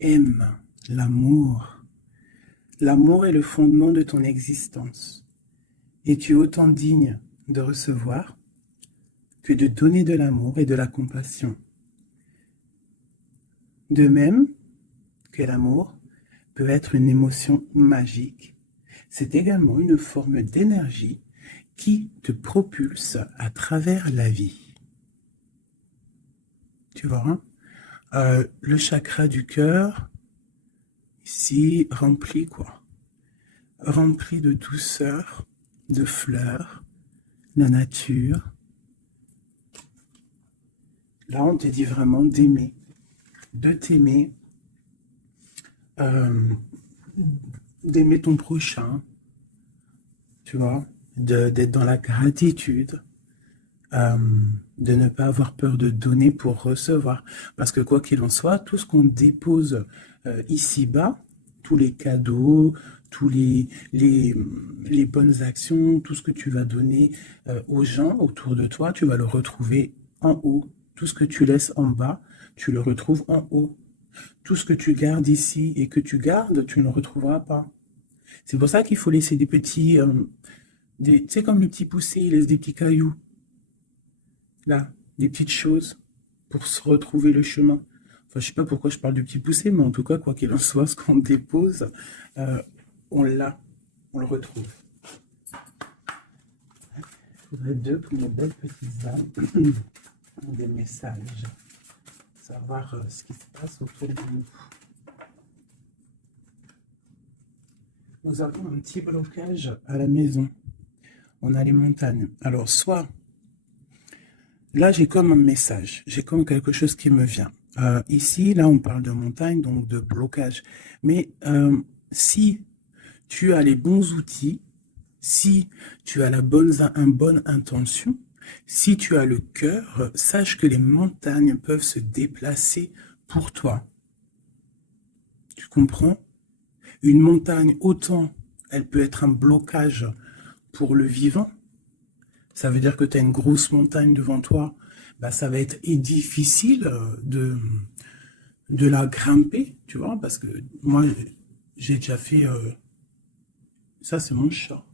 aime l'amour. L'amour est le fondement de ton existence. Et tu es autant digne de recevoir que de donner de l'amour et de la compassion. De même que l'amour peut être une émotion magique, c'est également une forme d'énergie qui te propulse à travers la vie. Tu vois, hein? Le chakra du cœur, ici, rempli quoi? Rempli de douceur, de fleurs, la nature. Là, on te dit vraiment d'aimer, de t'aimer, euh, d'aimer ton prochain, tu vois, d'être dans la gratitude, euh, de ne pas avoir peur de donner pour recevoir. Parce que quoi qu'il en soit, tout ce qu'on dépose ici-bas, tous les cadeaux, tous les bonnes actions, tout ce que tu vas donner aux gens autour de toi, tu vas le retrouver en haut. Tout ce que tu laisses en bas, tu le retrouves en haut. Tout ce que tu gardes ici et que tu gardes, tu ne le retrouveras pas. C'est pour ça qu'il faut laisser des petits... tu sais, comme le petit poussé, il laisse des petits cailloux. Là, des petites choses pour se retrouver le chemin. Enfin, je sais pas pourquoi je parle du petit poussé, mais en tout cas, quoi qu'il en soit, ce qu'on dépose, on l'a, on le retrouve. Il faudrait deux pour mes belles petites âmes, des messages, savoir ce qui se passe autour de nous. Nous avons un petit blocage à la maison. On a les montagnes. Alors, soit, là, j'ai comme un message, j'ai comme quelque chose qui me vient. Ici, là, on parle de montagne, donc de blocage. Mais si tu as les bons outils, si tu as une bonne intention, si tu as le cœur, sache que les montagnes peuvent se déplacer pour toi. Tu comprends? Une montagne, autant elle peut être un blocage pour le vivant. Ça veut dire que tu as une grosse montagne devant toi, bah, ça va être difficile de la grimper, tu vois, parce que moi, j'ai déjà fait... ça, c'est mon chat.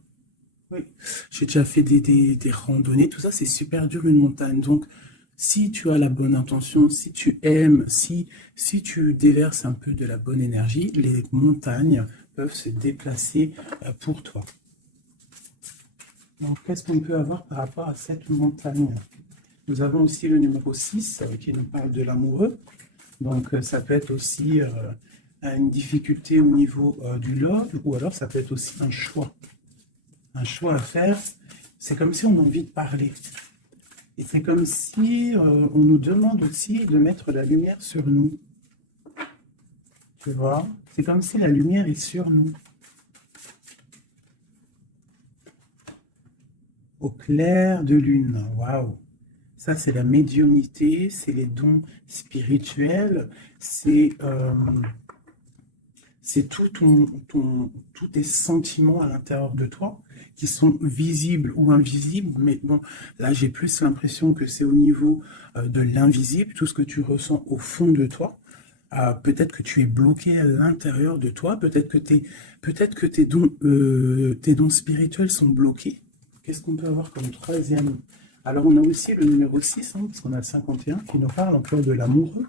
Oui. J'ai déjà fait des randonnées, tout ça, c'est super dur une montagne. Donc, si tu as la bonne intention, si tu aimes, si tu déverses un peu de la bonne énergie, les montagnes peuvent se déplacer pour toi. Donc, qu'est-ce qu'on peut avoir par rapport à cette montagne? Nous avons aussi le numéro 6 qui nous parle de l'amoureux. Donc, ça peut être aussi une difficulté au niveau du love, ou alors ça peut être aussi un choix. Un choix à faire. C'est comme si on a envie de parler. Et c'est comme si on nous demande aussi de mettre la lumière sur nous. Tu vois? C'est comme si la lumière est sur nous. Au clair de lune. Waouh! Ça, c'est la médiumnité, c'est les dons spirituels, c'est tous tes sentiments à l'intérieur de toi qui sont visibles ou invisibles. Mais bon, là, j'ai plus l'impression que c'est au niveau de l'invisible, tout ce que tu ressens au fond de toi. Peut-être que tu es bloqué à l'intérieur de toi, peut-être que tes dons spirituels sont bloqués. Qu'est-ce qu'on peut avoir comme troisième? Alors, on a aussi le numéro 6, hein, parce qu'on a le 51, qui nous parle encore de l'amoureux.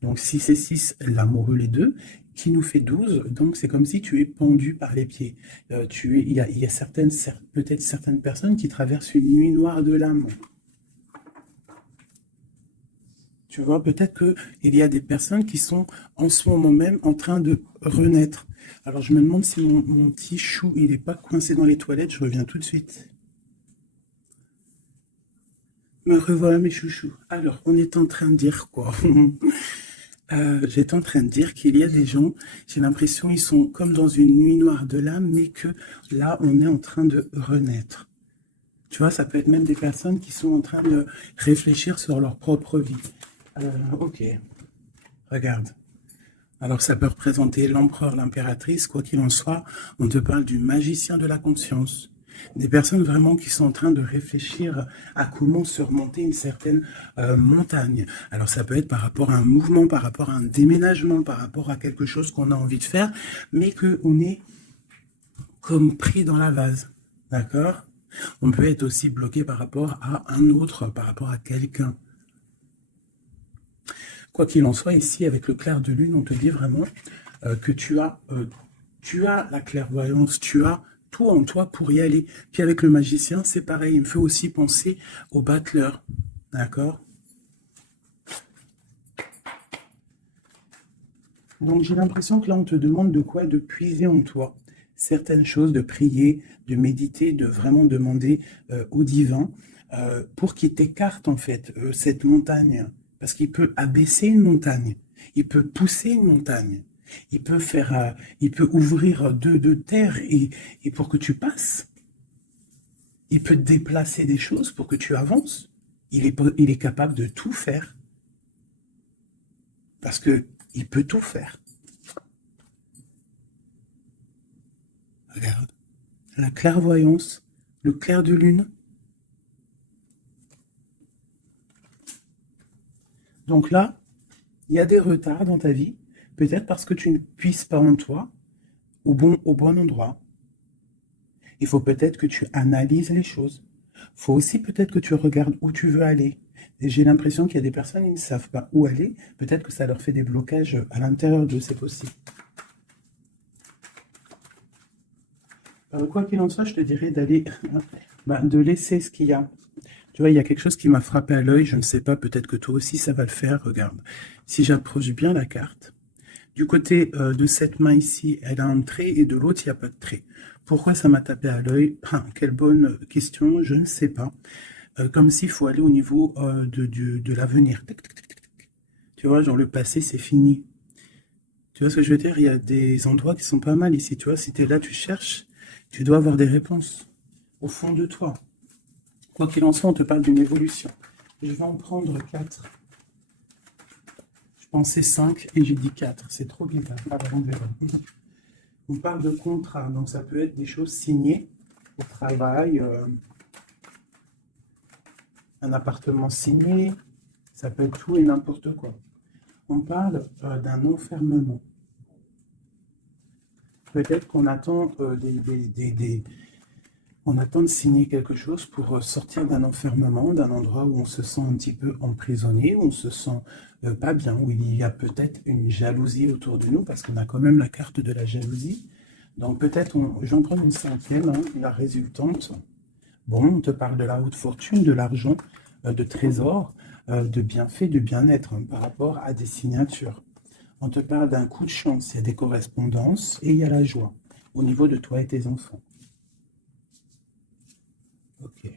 Donc, 6 et 6, l'amoureux, les deux, qui nous fait 12. Donc, c'est comme si tu es pendu par les pieds. Il y a peut-être certaines personnes qui traversent une nuit noire de l'âme. Tu vois, peut-être qu'il y a des personnes qui sont en ce moment même en train de renaître. Alors, je me demande si mon petit chou, il n'est pas coincé dans les toilettes. Je reviens tout de suite. Me revoilà mes chouchous. Alors, on est en train de dire quoi? J'étais en train de dire qu'il y a des gens, j'ai l'impression ils sont comme dans une nuit noire de l'âme, mais que là, on est en train de renaître. Tu vois, ça peut être même des personnes qui sont en train de réfléchir sur leur propre vie. Ok, regarde. Alors, ça peut représenter l'empereur, l'impératrice, quoi qu'il en soit. On te parle du magicien de la conscience. Des personnes vraiment qui sont en train de réfléchir à comment surmonter une certaine montagne. Alors ça peut être par rapport à un mouvement, par rapport à un déménagement, par rapport à quelque chose qu'on a envie de faire, mais qu'on est comme pris dans la vase. D'accord? On peut être aussi bloqué par rapport à un autre, par rapport à quelqu'un. Quoi qu'il en soit, ici, avec le clair de lune, on te dit vraiment que tu as la clairvoyance, tu as tout en toi pour y aller. Puis avec le magicien, c'est pareil, il me fait aussi penser au battleur. D'accord? Donc j'ai l'impression que là, on te demande de quoi? De puiser en toi certaines choses, de prier, de méditer, de vraiment demander au divin pour qu'il t'écarte en fait cette montagne. Parce qu'il peut abaisser une montagne, il peut pousser une montagne, il peut faire, il peut ouvrir deux terres et pour que tu passes. Il peut déplacer des choses pour que tu avances. Il est capable de tout faire. Parce que il peut tout faire. Regarde. La clairvoyance, le clair de lune. Donc là, il y a des retards dans ta vie, peut-être parce que tu ne puisses pas en toi au bon endroit. Il faut peut-être que tu analyses les choses. Il faut aussi peut-être que tu regardes où tu veux aller. Et j'ai l'impression qu'il y a des personnes qui ne savent pas où aller. Peut-être que ça leur fait des blocages à l'intérieur d'eux, c'est possible. Quoi qu'il en soit, je te dirais d'aller, de laisser ce qu'il y a. Tu vois, il y a quelque chose qui m'a frappé à l'œil, je ne sais pas, peut-être que toi aussi ça va le faire, regarde. Si j'approche bien la carte, du côté de cette main ici, elle a un trait et de l'autre, il n'y a pas de trait. Pourquoi ça m'a tapé à l'œil? Quelle bonne question, je ne sais pas. Comme s'il faut aller au niveau de l'avenir. Tu vois, genre le passé, c'est fini. Tu vois ce que je veux dire? Il y a des endroits qui sont pas mal ici. Tu vois, si tu es là, tu cherches, tu dois avoir des réponses au fond de toi. Quoi qu'il en soit, on te parle d'une évolution. Je vais en prendre 4. Je pensais 5 et j'ai dit 4. C'est trop bizarre. Alors, on verra. On parle de contrat, donc ça peut être des choses signées au travail, un appartement signé, ça peut être tout et n'importe quoi. On parle d'un enfermement. Peut-être qu'on attend on attend de signer quelque chose pour sortir d'un enfermement, d'un endroit où on se sent un petit peu emprisonné, où on se sent pas bien, où il y a peut-être une jalousie autour de nous, parce qu'on a quand même la carte de la jalousie. Donc peut-être, j'en prends une cinquième, la résultante. Bon, on te parle de la haute fortune, de l'argent, de trésors, de bienfaits, de bien-être par rapport à des signatures. On te parle d'un coup de chance, il y a des correspondances et il y a la joie au niveau de toi et tes enfants. Ok.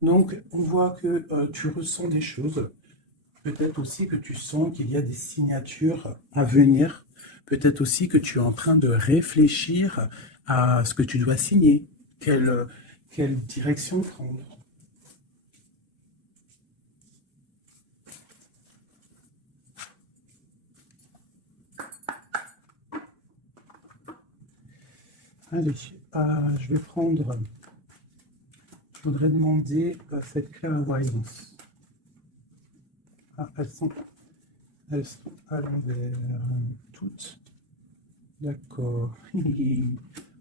Donc, on voit que tu ressens des choses. Peut-être aussi que tu sens qu'il y a des signatures à venir. Peut-être aussi que tu es en train de réfléchir à ce que tu dois signer. Quelle direction prendre. Allez, je vais prendre... Je voudrais demander cette clairvoyance. Elles sont à l'envers, toutes. D'accord.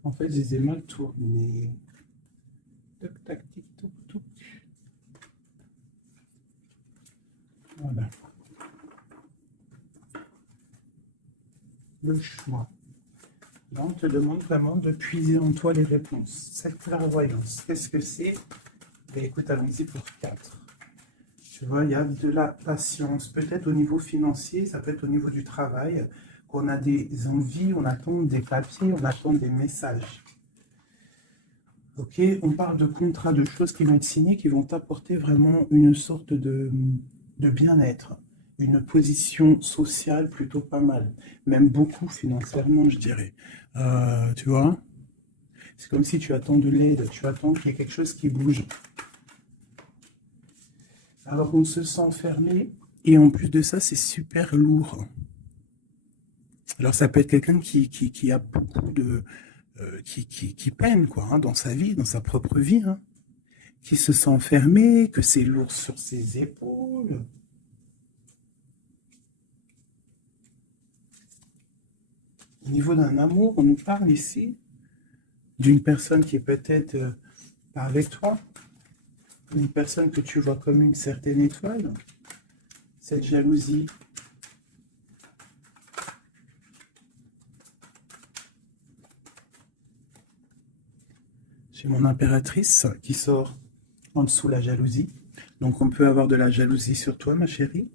En fait, je les ai mal tournées. Tac, tac, tic, toc, toc. Voilà. Le choix. Là, on te demande vraiment de puiser en toi les réponses. Cette clairvoyance, qu'est-ce que c'est? Écoute, allons-y pour 4. Tu vois, il y a de la patience. Peut-être au niveau financier, ça peut être au niveau du travail, qu'on a des envies, on attend des papiers, on attend des messages. Ok, on parle de contrats, de choses qui vont être signées, qui vont t'apporter vraiment une sorte de bien-être, une position sociale plutôt pas mal, même beaucoup financièrement, je dirais. Tu vois, c'est comme si tu attends de l'aide, tu attends qu'il y ait quelque chose qui bouge. Alors on se sent fermé, et en plus de ça, c'est super lourd. Alors ça peut être quelqu'un qui a beaucoup qui peine, quoi, hein, dans sa vie, dans sa propre vie, hein, qui se sent enfermé, que c'est lourd sur ses épaules. Au niveau d'un amour, on nous parle ici d'une personne qui est peut-être pas avec toi, une personne que tu vois comme une certaine étoile, cette jalousie. J'ai mon impératrice qui sort en dessous la jalousie. Donc on peut avoir de la jalousie sur toi, ma chérie.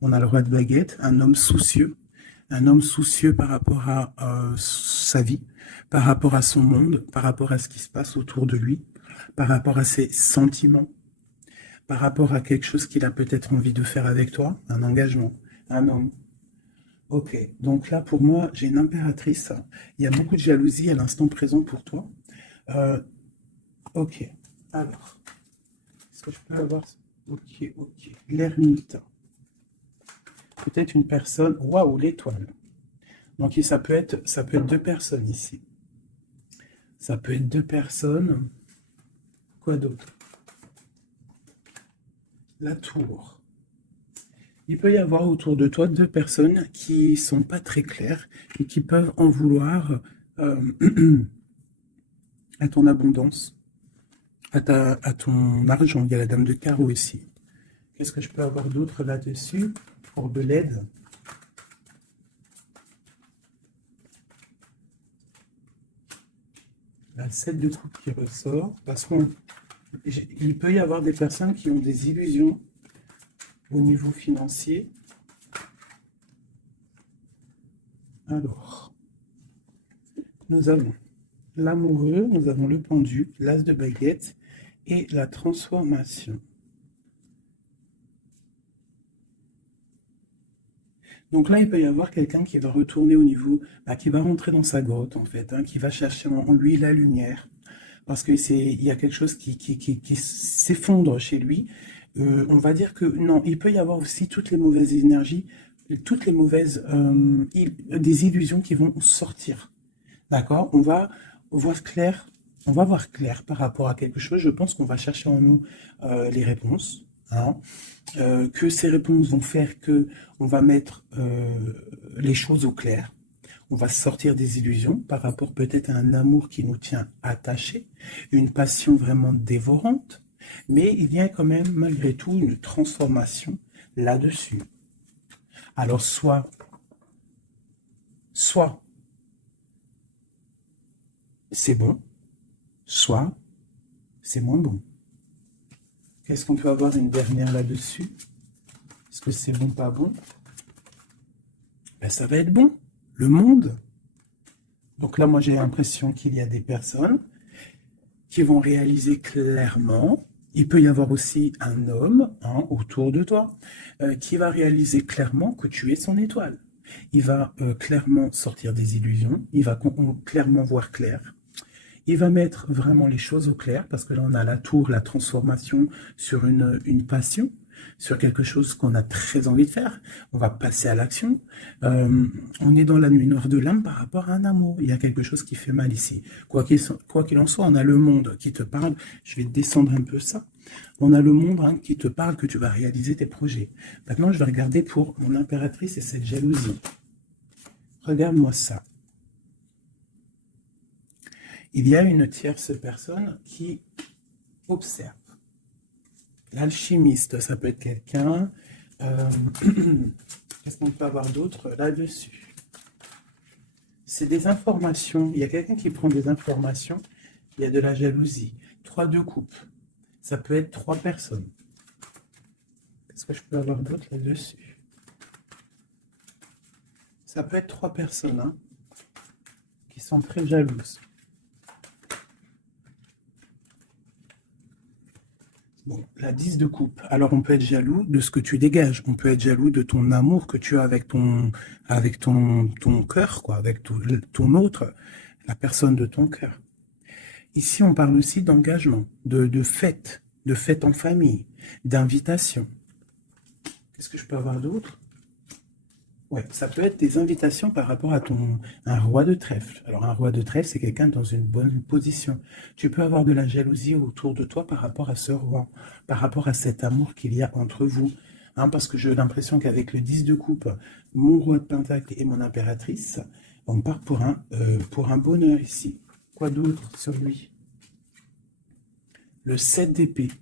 On a le roi de baguette, un homme soucieux. Un homme soucieux par rapport à sa vie, par rapport à son monde, par rapport à ce qui se passe autour de lui, par rapport à ses sentiments, par rapport à quelque chose qu'il a peut-être envie de faire avec toi, un engagement, un homme. Ok, donc là pour moi, j'ai une impératrice. Il y a beaucoup de jalousie à l'instant présent pour toi. Ok, alors, est-ce que je peux avoir... Ok, l'ermite. Peut-être une personne... Waouh, l'étoile. Donc ça peut être deux personnes ici. Ça peut être deux personnes. Quoi d'autre? La tour. Il peut y avoir autour de toi deux personnes qui sont pas très claires et qui peuvent en vouloir à ton abondance, à ton argent. Il y a la dame de carreau ici. Qu'est-ce que je peux avoir d'autre là-dessus pour de l'aide? La 7 de coupe qui ressort, parce qu'il peut y avoir des personnes qui ont des illusions au niveau financier. Alors, nous avons l'amoureux, nous avons le pendu, l'as de baguette et la transformation. Donc là, il peut y avoir quelqu'un qui va retourner au niveau, qui va rentrer dans sa grotte, en fait, hein, qui va chercher en lui la lumière, parce qu'il y a quelque chose qui s'effondre chez lui. On va dire que, non, il peut y avoir aussi toutes les mauvaises énergies, toutes les mauvaises, des illusions qui vont sortir. D'accord? On va voir clair par rapport à quelque chose. Je pense qu'on va chercher en nous les réponses. Hein, que ces réponses vont faire que on va mettre les choses au clair. On va sortir des illusions par rapport peut-être à un amour qui nous tient attachés, une passion vraiment dévorante, mais il y a quand même malgré tout une transformation là-dessus. Alors soit c'est bon, soit c'est moins bon. Qu'est-ce qu'on peut avoir une dernière là-dessus? Est-ce que c'est bon, pas bon? Ben, ça va être bon. Le monde. Donc là, moi, j'ai l'impression qu'il y a des personnes qui vont réaliser clairement. Il peut y avoir aussi un homme autour de toi qui va réaliser clairement que tu es son étoile. Il va clairement sortir des illusions. Il va clairement voir clair. Il va mettre vraiment les choses au clair, parce que là, on a la tour, la transformation sur une passion, sur quelque chose qu'on a très envie de faire. On va passer à l'action. On est dans la nuit noire de l'âme par rapport à un amour. Il y a quelque chose qui fait mal ici. Quoi qu'il en soit, on a le monde qui te parle. Je vais descendre un peu ça. On a le monde qui te parle que tu vas réaliser tes projets. Maintenant, je vais regarder pour mon impératrice et cette jalousie. Regarde-moi ça. Il y a une tierce personne qui observe. L'alchimiste, ça peut être quelqu'un. Qu'est-ce qu'on peut avoir d'autre là-dessus? C'est des informations. Il y a quelqu'un qui prend des informations. Il y a de la jalousie. 3 de coupe. Ça peut être 3 personnes. Qu'est-ce que je peux avoir d'autre là-dessus? Ça peut être 3 personnes qui sont très jalouses. Bon, la 10 de coupe. Alors, on peut être jaloux de ce que tu dégages. On peut être jaloux de ton amour que tu as avec ton cœur, quoi, avec ton autre, la personne de ton cœur. Ici, on parle aussi d'engagement, de fête en famille, d'invitation. Qu'est-ce que je peux avoir d'autre? Ouais, ça peut être des invitations par rapport à un roi de trèfle. Alors, un roi de trèfle, c'est quelqu'un dans une bonne position. Tu peux avoir de la jalousie autour de toi par rapport à ce roi, par rapport à cet amour qu'il y a entre vous. Hein, parce que j'ai l'impression qu'avec le 10 de coupe, mon roi de pentacle et mon impératrice, on part pour un bonheur ici. Quoi d'autre sur lui? Le 7 d'épée.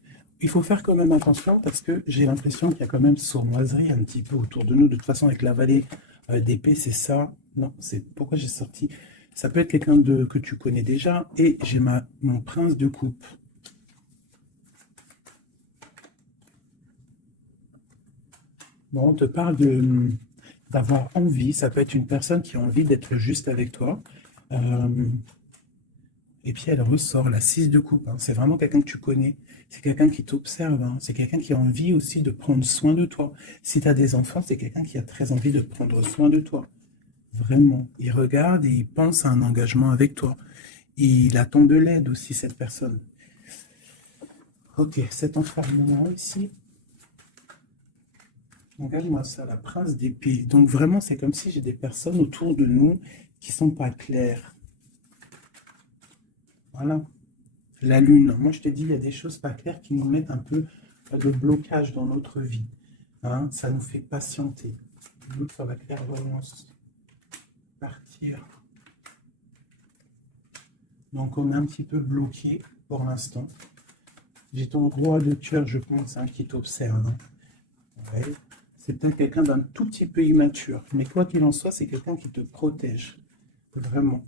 Il faut faire quand même attention parce que j'ai l'impression qu'il y a quand même sournoiserie un petit peu autour de nous. De toute façon, avec la vallée d'épée, c'est ça. Non, c'est pourquoi j'ai sorti. Ça peut être quelqu'un que tu connais déjà. Et j'ai mon prince de coupe. Bon, on te parle d'avoir envie. Ça peut être une personne qui a envie d'être juste avec toi. Euh, Et puis elle ressort la 6 de coupe, hein. C'est vraiment quelqu'un que tu connais. C'est quelqu'un qui t'observe, hein. C'est quelqu'un qui a envie aussi de prendre soin de toi. Si tu as des enfants, c'est quelqu'un qui a très envie de prendre soin de toi. Vraiment. Il regarde et il pense à un engagement avec toi. Il attend de l'aide aussi, cette personne. Ok, cet enfermement ici. Regarde-moi ça, la prince d'épée. Donc vraiment, c'est comme si j'ai des personnes autour de nous qui sont pas claires. Voilà. La lune, moi je te dis, il y a des choses pas claires qui nous mettent un peu de blocage dans notre vie. Hein, ça nous fait patienter. L'autre, ça va clairvoyance. Partir. Donc on est un petit peu bloqué pour l'instant. J'ai ton roi de cœur, je pense, hein, qui t'observe. Hein. Ouais. C'est peut-être quelqu'un d'un tout petit peu immature. Mais quoi qu'il en soit, c'est quelqu'un qui te protège. Vraiment.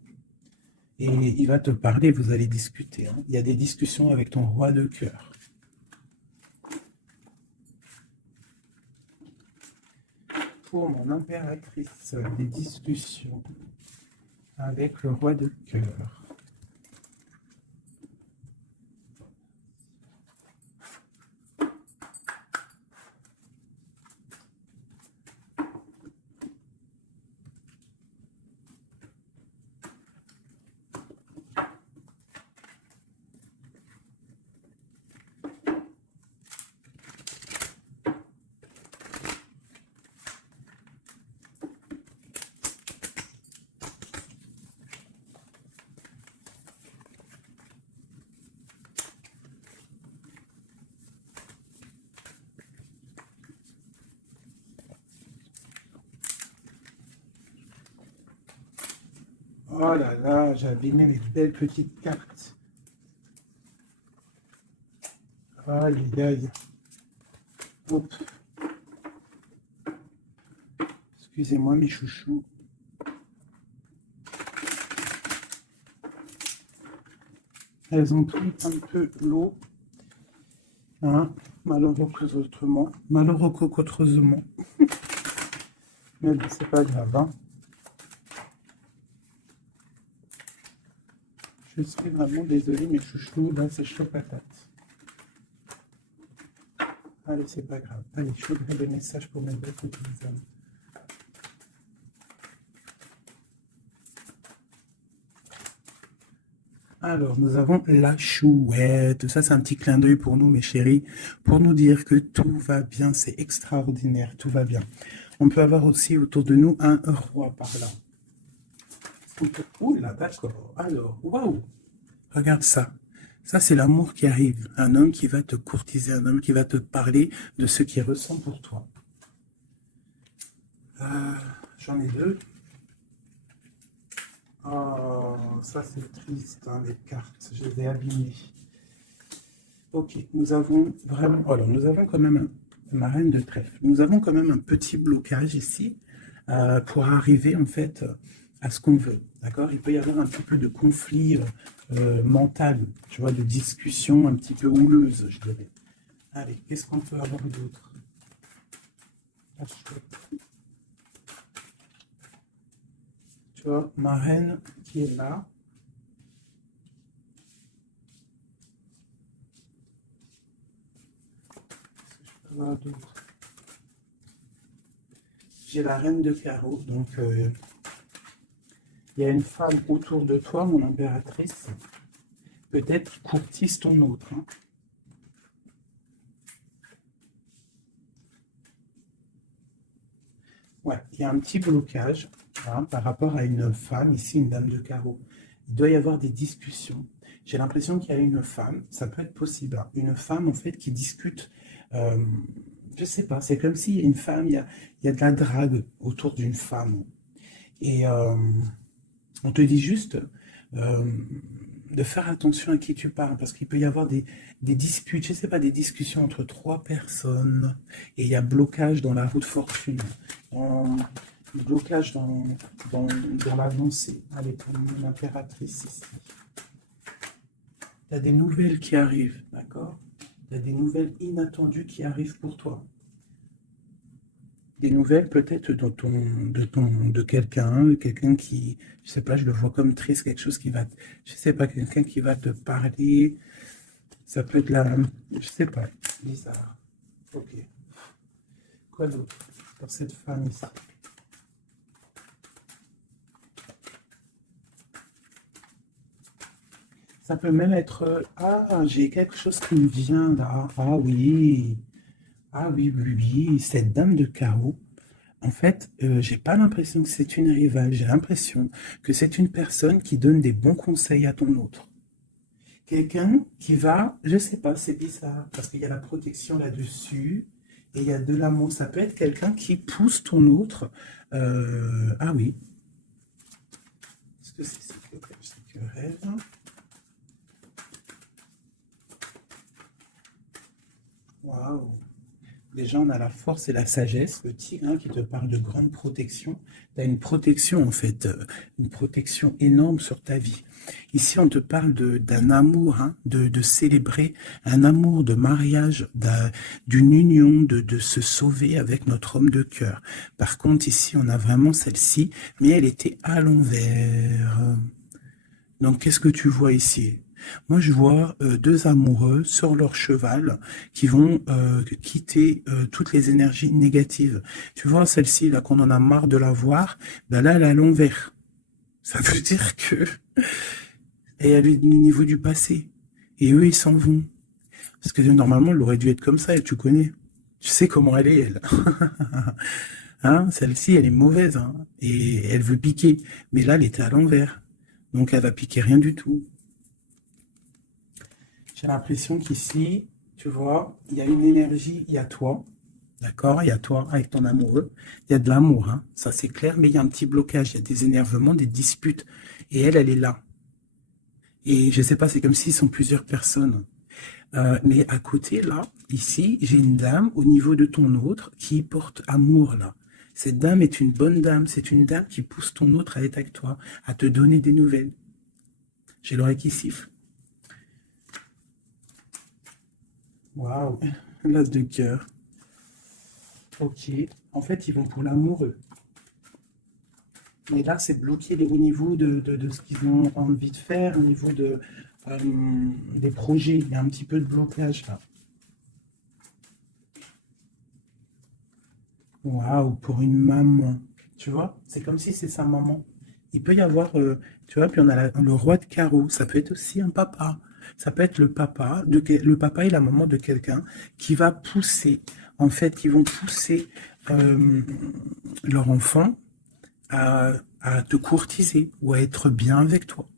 Et il va te parler, vous allez discuter. Hein. Il y a des discussions avec ton roi de cœur. Pour mon impératrice, des discussions avec le roi de cœur. Oh là là, j'ai abîmé mes belles petites cartes. Aïe, aïe, aïe. Hop. Excusez-moi, mes chouchous. Elles ont pris un peu l'eau. Hein, malheureusement. Malheureusement. Mais bon, c'est pas grave. Hein. Je suis vraiment désolé, mes chouchous. Là, c'est chaud patate. Allez, c'est pas grave. Allez, je voudrais des messages pour mes belles petites âmes. Alors, nous avons la chouette. Ça, c'est un petit clin d'œil pour nous, mes chéris, pour nous dire que tout va bien, c'est extraordinaire, tout va bien. On peut avoir aussi autour de nous un roi par là. Ouh là, d'accord. Alors, waouh. Regarde ça. Ça, c'est l'amour qui arrive. Un homme qui va te courtiser, un homme qui va te parler de ce qu'il ressent pour toi. J'en ai deux. Oh, ça c'est triste, hein, les cartes. Je les ai abîmées. Ok, nous avons vraiment... Alors, nous avons quand même ma reine de trèfle. Nous avons quand même un petit blocage ici pour arriver en fait à ce qu'on veut. D'accord? Il peut y avoir un petit peu de conflit mental, tu vois, de discussion un petit peu houleuse, je dirais. Allez, qu'est-ce qu'on peut avoir d'autre? Tu vois, ma reine qui est là. J'ai la reine de carreau, donc il y a une femme autour de toi, mon impératrice, peut-être courtise ton autre. Hein. Ouais, il y a un petit blocage hein, par rapport à une femme, ici une dame de carreau. Il doit y avoir des discussions. J'ai l'impression qu'il y a une femme, ça peut être possible, hein, une femme en fait qui discute, euh, je sais pas, c'est comme s'il y a une femme, il y a de la drague autour d'une femme. Et on te dit juste euh, de faire attention à qui tu parles, parce qu'il peut y avoir des disputes, je sais pas, des discussions entre trois personnes, et il y a blocage dans la route fortune, en- blocage dans l'avancée. Allez, pour l'impératrice ici. Tu as des nouvelles qui arrivent, d'accord? Tu as des nouvelles inattendues qui arrivent pour toi. Des nouvelles peut-être de quelqu'un qui, je sais pas, je le vois comme triste, quelque chose qui va, je sais pas, quelqu'un qui va te parler, ça peut être la, je sais pas, bizarre. Ok. Quoi d'autre pour cette femme ici? Ça peut même être, ah, j'ai quelque chose qui me vient là. Ah oui, oui, oui, cette dame de carreau. En fait, j'ai pas l'impression que c'est une rivale, j'ai l'impression que c'est une personne qui donne des bons conseils à ton autre. Quelqu'un qui va, je sais pas, c'est bizarre, parce qu'il y a la protection là-dessus, et il y a de l'amour. Ça peut être quelqu'un qui pousse ton autre. Ah oui. Est-ce que c'est que rêve? Waouh. Déjà, on a la force et la sagesse. Le tigre hein, qui te parle de grande protection. Tu as une protection, en fait, une protection énorme sur ta vie. Ici, on te parle d'un amour, hein, de célébrer un amour de mariage, d'une union, de se sauver avec notre homme de cœur. Par contre, ici, on a vraiment celle-ci, mais elle était à l'envers. Donc, qu'est-ce que tu vois ici? Moi, je vois deux amoureux sur leur cheval qui vont quitter toutes les énergies négatives. Tu vois, celle-ci, là, qu'on en a marre de la voir, ben là, elle est à l'envers. Ça veut dire que elle est au niveau du passé. Et eux, ils s'en vont. Parce que normalement, elle aurait dû être comme ça, et tu connais. Tu sais comment elle est, elle. Hein, celle-ci, elle est mauvaise, hein, et elle veut piquer. Mais là, elle était à l'envers. Donc, elle va piquer rien du tout. J'ai l'impression qu'ici, tu vois, il y a une énergie, il y a toi, d'accord? Il y a toi avec ton amoureux. Il y a de l'amour, hein, ça c'est clair, mais il y a un petit blocage, il y a des énervements, des disputes. Et elle est là. Et je sais pas, c'est comme s'ils sont plusieurs personnes. Mais à côté, là, ici, j'ai une dame au niveau de ton autre qui porte amour, là. Cette dame est une bonne dame, c'est une dame qui pousse ton autre à être avec toi, à te donner des nouvelles. J'ai l'oreille qui siffle. Waouh, l'as de cœur. Ok. En fait, ils vont pour l'amoureux. Mais là, c'est bloqué au niveau de ce qu'ils ont envie de faire, au niveau euh, des projets. Il y a un petit peu de blocage là. Waouh, pour une maman. Tu vois, c'est comme si c'est sa maman. Il peut y avoir, tu vois, puis on a le roi de carreau. Ça peut être aussi un papa. Ça peut être le papa, le papa et la maman de quelqu'un qui va pousser, en fait, qui vont pousser euh, leur enfant à te courtiser ou à être bien avec toi.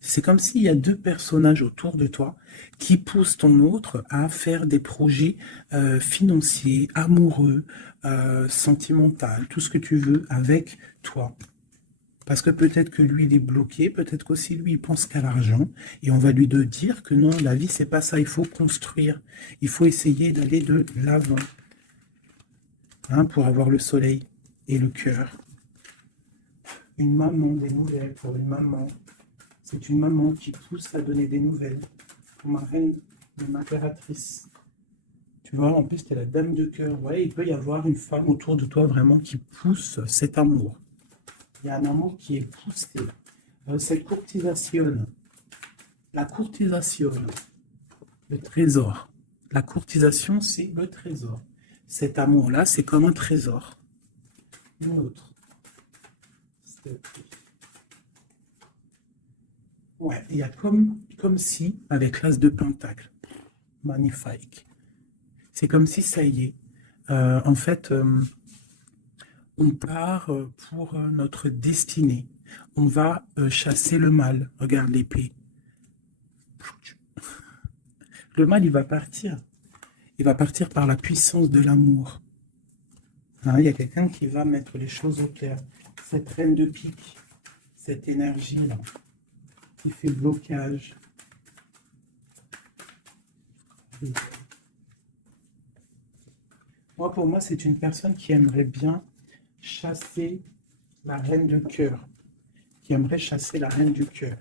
C'est comme s'il y a deux personnages autour de toi qui poussent ton autre à faire des projets financiers, amoureux, sentimentaux, tout ce que tu veux avec toi. Parce que peut-être que lui, il est bloqué, peut-être qu'aussi lui, il pense qu'à l'argent, et on va lui dire que non, la vie, c'est pas ça, il faut construire, il faut essayer d'aller de l'avant, hein, pour avoir le soleil et le cœur. Une maman, des nouvelles pour une maman. C'est une maman qui pousse à donner des nouvelles pour ma reine, mon impératrice. Tu vois, en plus, tu es la dame de cœur. Ouais, il peut y avoir une femme autour de toi vraiment qui pousse cet amour. Il y a un amour qui est poussé. Cette courtisation, la courtisation, le trésor. La courtisation, c'est le trésor. Cet amour-là, c'est comme un trésor. Une autre. Ouais, il y a comme si, avec l'as de pentacle, magnifique. C'est comme si ça y est. En fait, On part pour notre destinée. On va chasser le mal. Regarde l'épée. Le mal, il va partir. Il va partir par la puissance de l'amour. Hein, il y a quelqu'un qui va mettre les choses au clair. Cette reine de pique, cette énergie-là, qui fait blocage. Moi, pour moi, c'est une personne qui aimerait bien chasser la reine de cœur. Qui aimerait chasser la reine du cœur.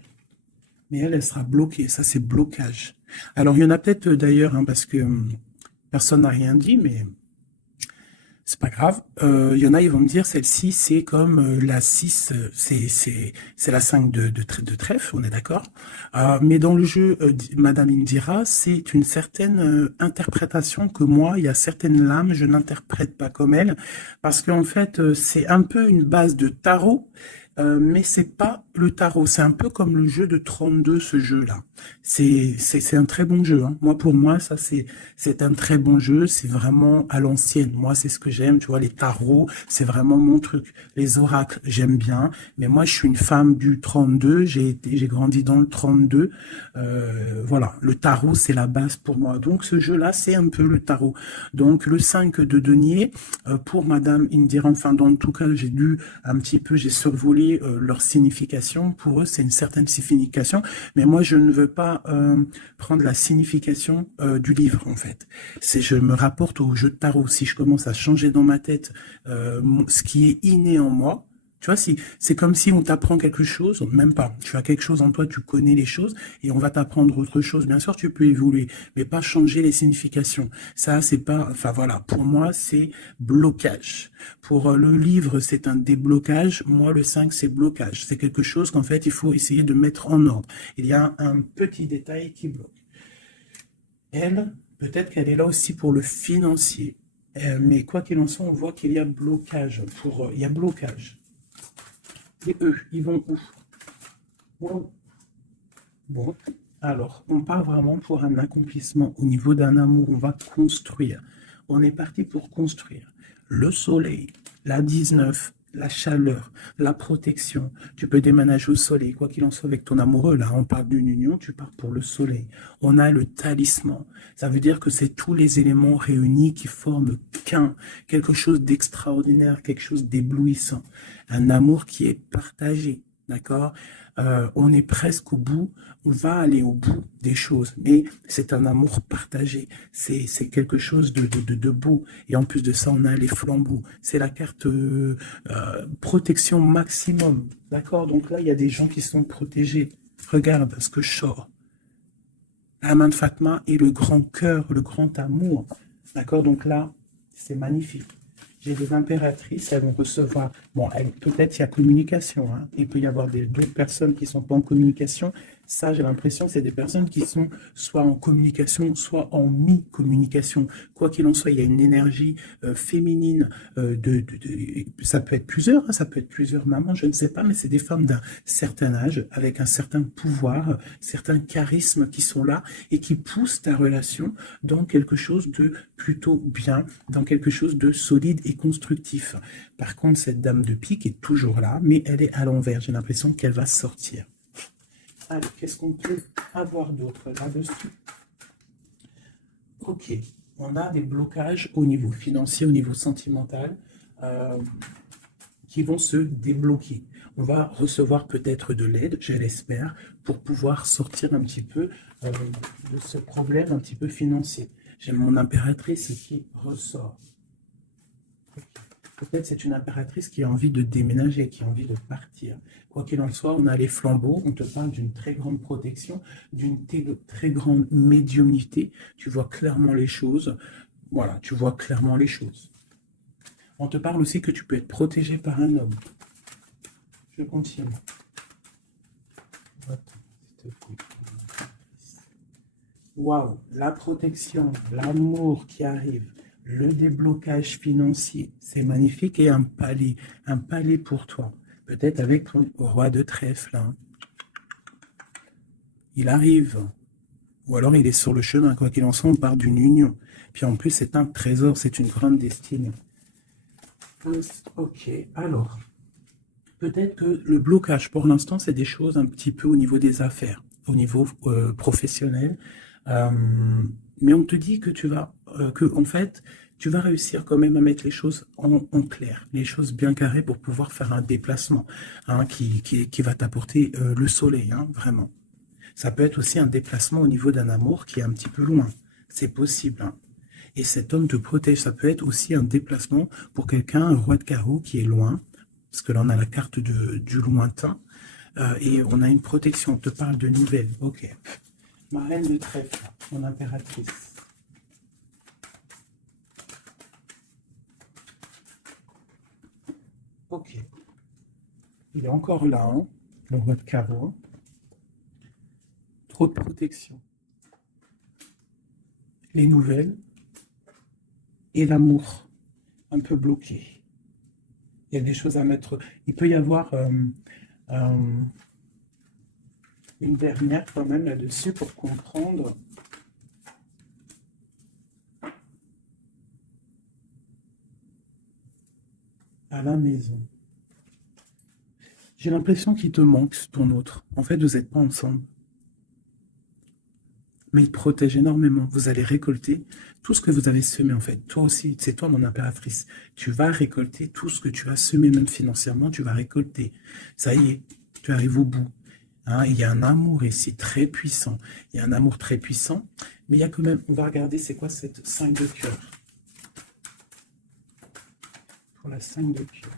Mais elle sera bloquée. Ça, c'est blocage. Alors, il y en a peut-être d'ailleurs, hein, parce que personne n'a rien dit, mais c'est pas grave. Il y en a, ils vont me dire, celle-ci, c'est comme la 6, c'est la 5 de trèfle, on est d'accord. Mais dans le jeu, Madame Indira, c'est une certaine interprétation que moi, il y a certaines lames, je n'interprète pas comme elle, parce qu'en fait, c'est un peu une base de tarot, mais c'est pas le tarot. C'est un peu comme le jeu de 32, ce jeu-là. C'est un très bon jeu. Hein. Moi, pour moi, ça, c'est un très bon jeu. C'est vraiment à l'ancienne. Moi, c'est ce que j'aime. Tu vois, les tarots, c'est vraiment mon truc. Les oracles, j'aime bien. Mais moi, je suis une femme du 32. J'ai grandi dans le 32. Voilà. Le tarot, c'est la base pour moi. Donc, ce jeu-là, c'est un peu le tarot. Donc, le 5 de denier, pour Madame Indira, enfin, dans tout cas, j'ai lu un petit peu, j'ai survolé leur signification. Pour eux, c'est une certaine signification. Mais moi, je ne veux pas prendre la signification du livre, en fait. Je me rapporte au jeu de tarot. Si je commence à changer dans ma tête ce qui est inné en moi, tu vois, si c'est comme si on t'apprend quelque chose, même pas. Tu as quelque chose en toi, tu connais les choses, et on va t'apprendre autre chose. Bien sûr, tu peux évoluer, mais pas changer les significations. Ça, c'est pas. Enfin voilà, pour moi, c'est blocage. Pour le livre, c'est un déblocage. Moi, le 5, c'est blocage. C'est quelque chose qu'en fait, il faut essayer de mettre en ordre. Il y a un petit détail qui bloque. Elle, peut-être qu'elle est là aussi pour le financier. Mais quoi qu'il en soit, on voit qu'il y a blocage. Il y a blocage. Et eux, ils vont où? Bon, alors, on part vraiment pour un accomplissement au niveau d'un amour. On va construire. On est parti pour construire. Le soleil, la 19, la chaleur, la protection. Tu peux déménager au soleil, quoi qu'il en soit avec ton amoureux. Là, on parle d'une union, tu pars pour le soleil. On a le talisman. Ça veut dire que c'est tous les éléments réunis qui forment quelque chose d'extraordinaire, quelque chose d'éblouissant. Un amour qui est partagé. D'accord? On est presque au bout, on va aller au bout des choses, mais c'est un amour partagé, c'est quelque chose de beau, et en plus de ça, on a les flambeaux, c'est la carte protection maximum, d'accord? Donc là, il y a des gens qui sont protégés, regarde ce que je sors, la main de Fatma et le grand cœur, le grand amour, d'accord? Donc là, c'est magnifique. J'ai des impératrices, elles vont recevoir. Bon, peut-être il y a communication. Hein. Il peut y avoir d'autres personnes qui ne sont pas en communication. Ça, j'ai l'impression que c'est des personnes qui sont soit en communication, soit en mi-communication. Quoi qu'il en soit, il y a une énergie féminine. Ça peut être plusieurs, hein, ça peut être plusieurs mamans, je ne sais pas, mais c'est des femmes d'un certain âge, avec un certain pouvoir, certains charismes qui sont là et qui poussent ta relation dans quelque chose de plutôt bien, dans quelque chose de solide et constructif. Par contre, cette dame de pique est toujours là, mais elle est à l'envers. J'ai l'impression qu'elle va sortir. Allez, qu'est-ce qu'on peut avoir d'autre là-dessus? Ok, on a des blocages au niveau financier, au niveau sentimental, qui vont se débloquer. On va recevoir peut-être de l'aide, je l'espère, pour pouvoir sortir un petit peu de ce problème un petit peu financier. J'ai mon impératrice qui ressort. Peut-être c'est une impératrice qui a envie de déménager, qui a envie de partir. Quoi qu'il en soit, on a les flambeaux, on te parle d'une très grande protection, d'une très grande médiumnité. Tu vois clairement les choses. Voilà, tu vois clairement les choses. On te parle aussi que tu peux être protégé par un homme. Je continue. Waouh, la protection, l'amour qui arrive. Le déblocage financier, c'est magnifique, et un palais pour toi. Peut-être avec ton roi de trèfle. Hein. Il arrive, ou alors il est sur le chemin, quoi qu'il en soit, on part d'une union. Puis en plus, c'est un trésor, c'est une grande destinée. Ok, alors, peut-être que le blocage, pour l'instant, c'est des choses un petit peu au niveau des affaires, au niveau professionnel. Euh, mais on te dit que en fait, tu vas réussir quand même à mettre les choses en clair, les choses bien carrées pour pouvoir faire un déplacement hein, qui va t'apporter le soleil, hein, vraiment. Ça peut être aussi un déplacement au niveau d'un amour qui est un petit peu loin. C'est possible, hein. Et cet homme te protège. Ça peut être aussi un déplacement pour quelqu'un, un roi de carreau qui est loin, parce que là on a la carte du lointain, et on a une protection. On te parle de nouvelles. Ok. Ma reine de trèfle, mon impératrice. Ok. Il est encore là, hein, le roi de carreau. Trop de protection. Les nouvelles et l'amour un peu bloqué. Il y a des choses à mettre. Il peut y avoir euh, une dernière quand même là-dessus pour comprendre. À la maison. J'ai l'impression qu'il te manque ton autre. En fait, vous n'êtes pas ensemble. Mais il te protège énormément. Vous allez récolter tout ce que vous avez semé, en fait. Toi aussi, c'est toi mon impératrice. Tu vas récolter tout ce que tu as semé, même financièrement, tu vas récolter. Ça y est, tu arrives au bout. Hein, il y a un amour ici très puissant. Il y a un amour très puissant. Mais il y a quand même, on va regarder c'est quoi cette 5 de cœur. Pour la 5 de cœur.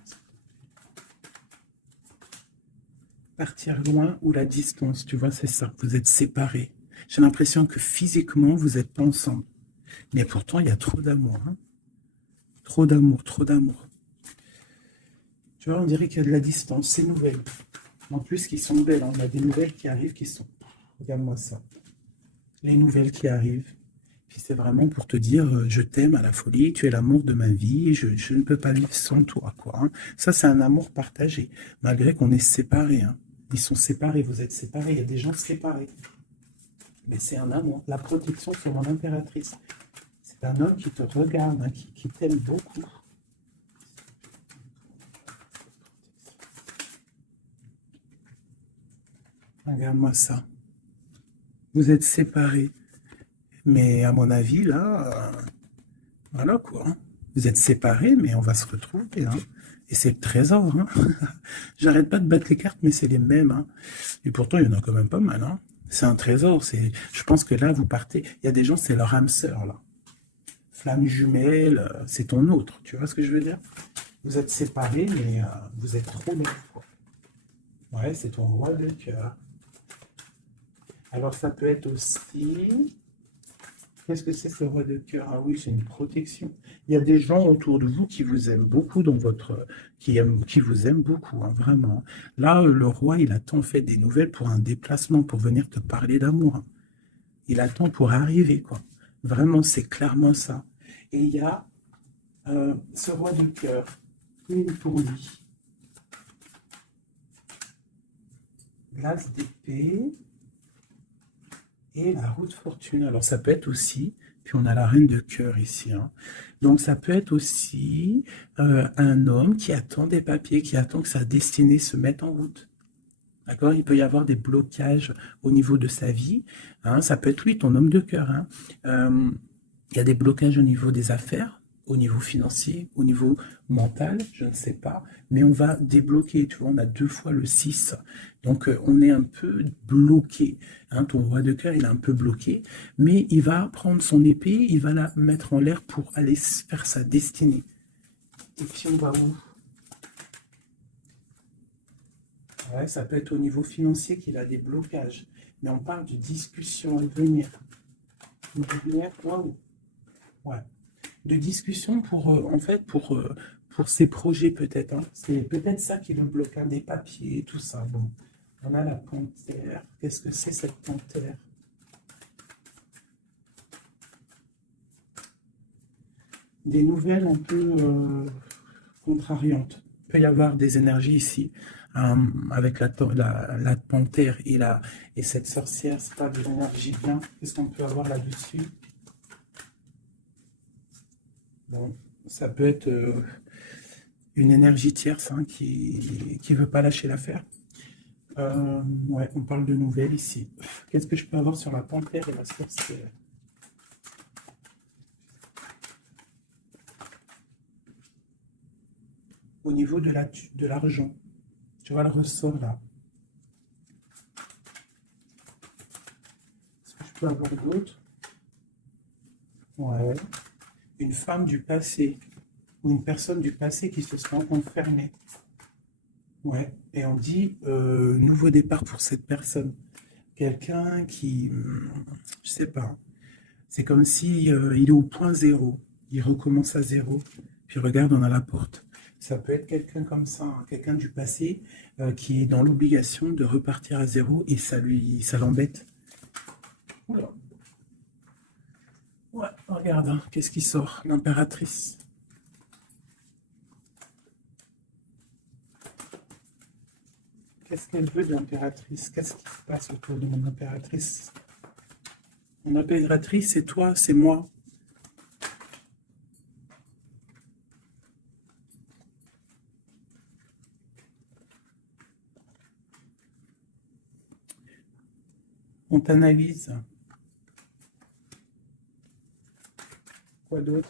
Partir loin ou la distance, tu vois, c'est ça. Vous êtes séparés. J'ai l'impression que physiquement, vous n'êtes pas ensemble. Mais pourtant, il y a trop d'amour. Hein. Trop d'amour, trop d'amour. Tu vois, on dirait qu'il y a de la distance. C'est nouvelle. En plus, qui sont belles. Hein. On a des nouvelles qui arrivent qui sont... Regarde-moi ça. Les nouvelles qui arrivent. Puis c'est vraiment pour te dire, je t'aime à la folie, tu es l'amour de ma vie, je ne peux pas vivre sans toi, quoi. Hein. Ça, c'est un amour partagé, malgré qu'on est séparés. Hein. Ils sont séparés, vous êtes séparés, il y a des gens séparés. Mais c'est un amour. La protection sur mon impératrice. C'est un homme qui te regarde, hein, qui t'aime beaucoup. Regarde-moi ça. Vous êtes séparés. Mais à mon avis, là, voilà quoi. Hein. Vous êtes séparés, mais on va se retrouver. Hein. Et c'est le trésor. Hein. J'arrête pas de battre les cartes, mais c'est les mêmes. Hein. Et pourtant, il y en a quand même pas mal. Hein. C'est un trésor. Je pense que là, vous partez. Il y a des gens, c'est leur âme sœur, là. Flamme jumelle, c'est ton autre. Tu vois ce que je veux dire? Vous êtes séparés, mais vous êtes trop bien. Ouais, c'est ton roi de cœur. Alors, ça peut être aussi... Qu'est-ce que c'est ce roi de cœur? Ah oui, c'est une protection. Il y a des gens autour de vous qui vous aiment beaucoup dans votre... qui vous aiment beaucoup, hein, vraiment. Là, le roi, il attend en fait des nouvelles pour un déplacement, pour venir te parler d'amour. Hein. Il attend pour arriver, quoi. Vraiment, c'est clairement ça. Et il y a ce roi de cœur, une pour lui. Glace d'épée et la roue de fortune. Alors ça peut être aussi, puis on a la reine de cœur ici. Hein. Donc ça peut être aussi un homme qui attend des papiers, qui attend que sa destinée se mette en route. D'accord? Il peut y avoir des blocages au niveau de sa vie. Hein. Ça peut être lui, ton homme de cœur. Hein. Il y a des blocages au niveau des affaires, au niveau financier, au niveau mental, je ne sais pas, mais on va débloquer, tu vois, on a 2 fois le 6, donc on est un peu bloqué, hein, ton roi de cœur, il est un peu bloqué, mais il va prendre son épée, il va la mettre en l'air pour aller faire sa destinée. Et puis on va où? Ouais, ça peut être au niveau financier qu'il a des blocages, mais on parle de discussion à venir. Une dernière, waouh! Ouais. De discussion pour, en fait, pour ses projets peut-être. Hein. C'est peut-être ça qui le bloque, hein, des papiers, tout ça. Bon. On a la panthère. Qu'est-ce que c'est cette panthère? Des nouvelles un peu contrariantes. Il peut y avoir des énergies ici. Avec la panthère et cette sorcière, c'est pas de l'énergie bien. Qu'est-ce qu'on peut avoir là-dessus? Bon, ça peut être Une énergie tierce hein, qui ne veut pas lâcher l'affaire. Ouais, on parle de nouvelles ici. Qu'est-ce que je peux avoir sur la panthère et la sorcière? Au niveau de l'argent. Tu vois le ressort là. Est-ce que je peux avoir d'autres? Ouais. Une femme du passé ou une personne du passé qui se sent enfermée. Ouais. Et on dit nouveau départ pour cette personne. Quelqu'un qui, je sais pas, c'est comme si il est au point zéro. Il recommence à zéro. Puis regarde, on a la porte. Ça peut être quelqu'un comme ça, hein, quelqu'un du passé qui est dans l'obligation de repartir à zéro et ça l'embête. Oula. Ouais, regarde, hein, qu'est-ce qui sort? L'impératrice. Qu'est-ce qu'elle veut de l'impératrice? Qu'est-ce qui se passe autour de mon impératrice? Mon impératrice, c'est toi, c'est moi. On t'analyse. Quoi d'autre?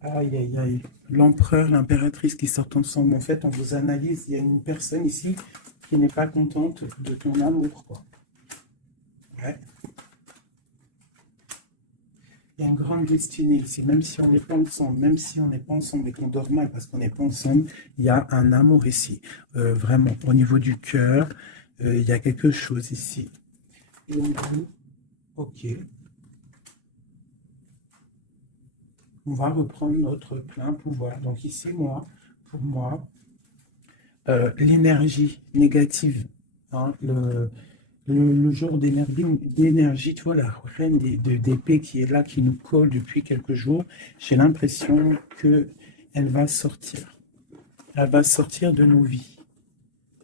Aïe, aïe, aïe. L'empereur, l'impératrice qui sortent ensemble. En fait, on vous analyse. Il y a une personne ici qui n'est pas contente de ton amour, quoi. Ouais. Il y a une grande destinée ici, même si on n'est pas ensemble, même si on n'est pas ensemble et qu'on dort mal parce qu'on n'est pas ensemble, il y a un amour ici. Vraiment, au niveau du cœur, il y a quelque chose ici. Et on dit, ok, on va reprendre notre plein pouvoir. Donc ici, moi, pour moi, l'énergie négative, hein, le genre d'énergie, tu vois, la reine d'épée qui est là, qui nous colle depuis quelques jours, j'ai l'impression qu'elle va sortir. Elle va sortir de nos vies.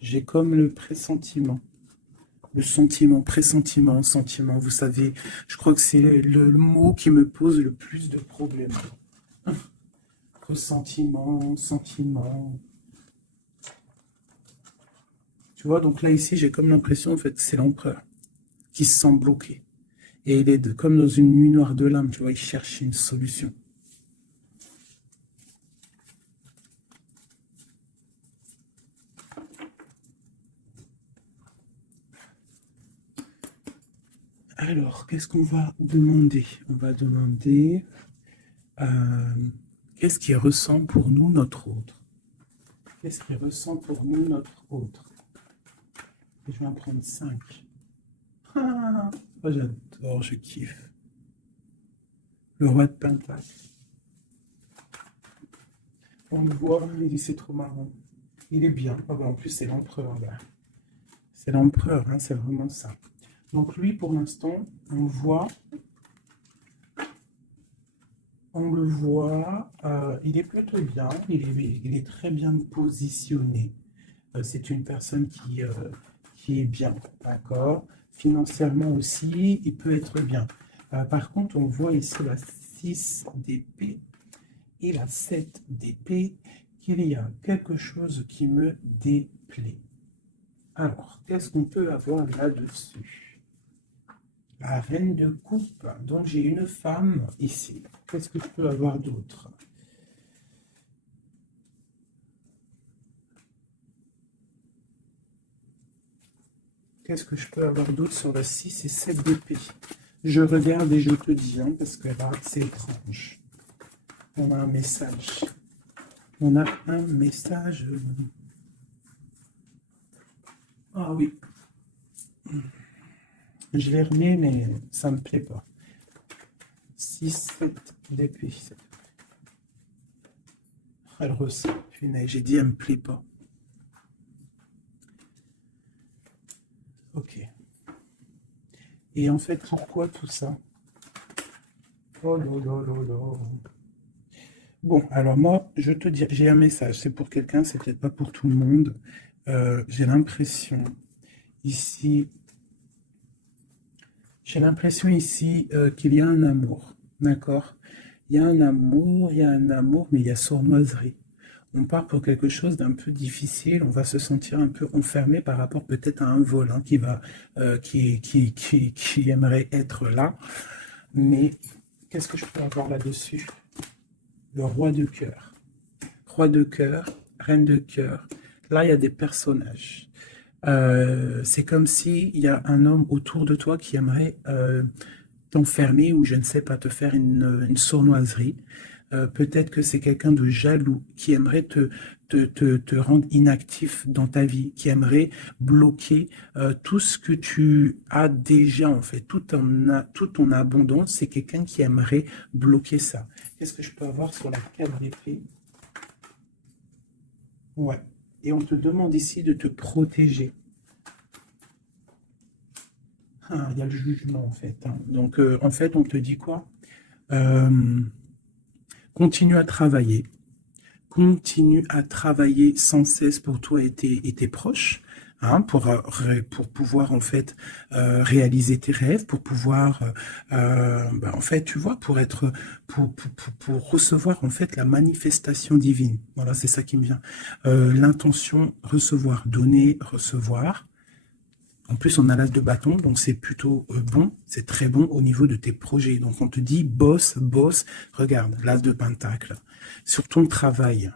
J'ai comme le pressentiment. Le sentiment, pressentiment, sentiment, vous savez, je crois que c'est le mot qui me pose le plus de problèmes. Ressentiment, sentiment. Tu vois, donc là, ici, j'ai comme l'impression, en fait, que c'est l'empereur qui se sent bloqué. Et il est comme dans une nuit noire de l'âme, tu vois, il cherche une solution. Alors, qu'est-ce qu'on va demander? On va demander qu'est-ce qui ressent pour nous notre autre? Qu'est-ce qui ressent pour nous notre autre? Et je vais en prendre 5. Ah, oh, j'adore, je kiffe. Le roi de Pentacle. On le voit, c'est trop marrant. Il est bien. Oh, bah, en plus, c'est l'empereur là. C'est l'empereur, hein, c'est vraiment ça. Donc lui, pour l'instant, on le voit, il est plutôt bien, il est très bien positionné. C'est une personne qui est bien, d'accord? Financièrement aussi, il peut être bien. Par contre, on voit ici la 6 d'épée et la 7 d'épée, qu'il y a quelque chose qui me déplaît. Alors, qu'est-ce qu'on peut avoir là-dessus? La reine de coupe. Donc, j'ai une femme ici. Qu'est-ce que je peux avoir d'autre? Qu'est-ce que je peux avoir d'autre sur la 6 et 7 d'épée? Je regarde et je te dis, hein, parce que là, c'est étrange. On a un message. On a un message. Ah oui. Je l'ai remis, mais ça ne me plaît pas. 6, 7 d'épée. Elle ressent. Punaise, j'ai dit, elle ne me plaît pas. Ok. Et en fait, pourquoi tout ça? Oh là là là là. Bon, alors moi, je te dis, j'ai un message. C'est pour quelqu'un, c'est peut-être pas pour tout le monde. J'ai l'impression ici, qu'il y a un amour, d'accord? il y a un amour, mais il y a sournoiserie. On part pour quelque chose d'un peu difficile, on va se sentir un peu enfermé par rapport peut-être à un vol hein, qui aimerait être là. Mais qu'est-ce que je peux avoir là-dessus? Le roi de cœur. Roi de cœur, reine de cœur. Là, il y a des personnages. C'est comme s'il y a un homme autour de toi qui aimerait t'enfermer ou je ne sais pas, te faire une sournoiserie. Peut-être que c'est quelqu'un de jaloux qui aimerait te rendre inactif dans ta vie, qui aimerait bloquer tout ce que tu as déjà en fait, toute ton abondance, c'est quelqu'un qui aimerait bloquer ça. Qu'est-ce que je peux avoir sur la 4 d'épée? Ouais. Et on te demande ici de te protéger. Ah, il y a le jugement en fait. Hein. Donc en fait, on te dit quoi? Euh, Continue à travailler. Continue à travailler sans cesse pour toi et tes proches, hein, pour pouvoir en fait réaliser tes rêves, pour pouvoir en fait tu vois pour recevoir en fait la manifestation divine. Voilà, c'est ça qui me vient. L'intention recevoir, donner, recevoir. En plus, on a l'as de bâton, donc c'est plutôt bon, c'est très bon au niveau de tes projets. Donc on te dit boss, boss, regarde, l'as de pentacle. Sur ton travail,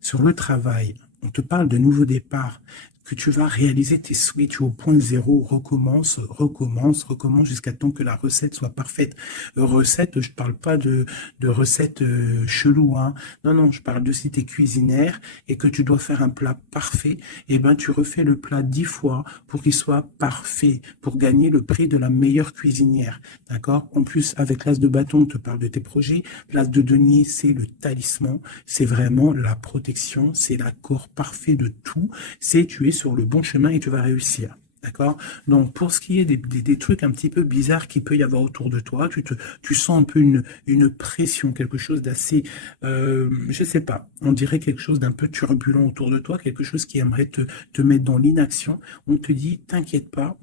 sur le travail, on te parle de nouveau départ, que tu vas réaliser tes switches au point zéro, recommence, recommence, recommence jusqu'à temps que la recette soit parfaite. Recette, je parle pas de recette chelou, hein. Non, non, je parle de si tu es cuisinière et que tu dois faire un plat parfait, et ben tu refais le plat 10 fois pour qu'il soit parfait, pour gagner le prix de la meilleure cuisinière. D'accord? En plus, avec l'as de bâton, on te parle de tes projets. L'as de denier, c'est le talisman, c'est vraiment la protection, c'est l'accord parfait de tout. C'est tu es sur le bon chemin et tu vas réussir. D'accord? Donc, pour ce qui est des trucs un petit peu bizarres qu'il peut y avoir autour de toi, tu sens un peu une pression, quelque chose d'assez, je sais pas, on dirait quelque chose d'un peu turbulent autour de toi, quelque chose qui aimerait te mettre dans l'inaction. On te dit, t'inquiète pas,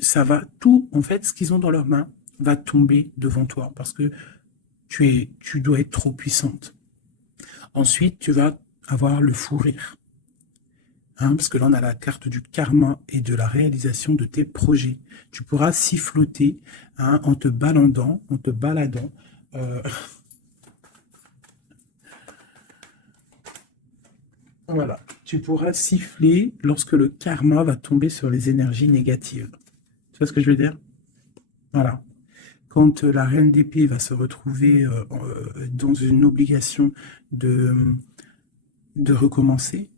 ça va, tout, en fait, ce qu'ils ont dans leurs mains va tomber devant toi parce que tu dois être trop puissante. Ensuite, tu vas avoir le fou rire. Hein, parce que là, on a la carte du karma et de la réalisation de tes projets. Tu pourras siffloter hein, en te baladant, euh, voilà. Tu pourras siffler lorsque le karma va tomber sur les énergies négatives. Tu vois ce que je veux dire? Voilà. Quand la reine d'épée va se retrouver dans une obligation de, de recommencer,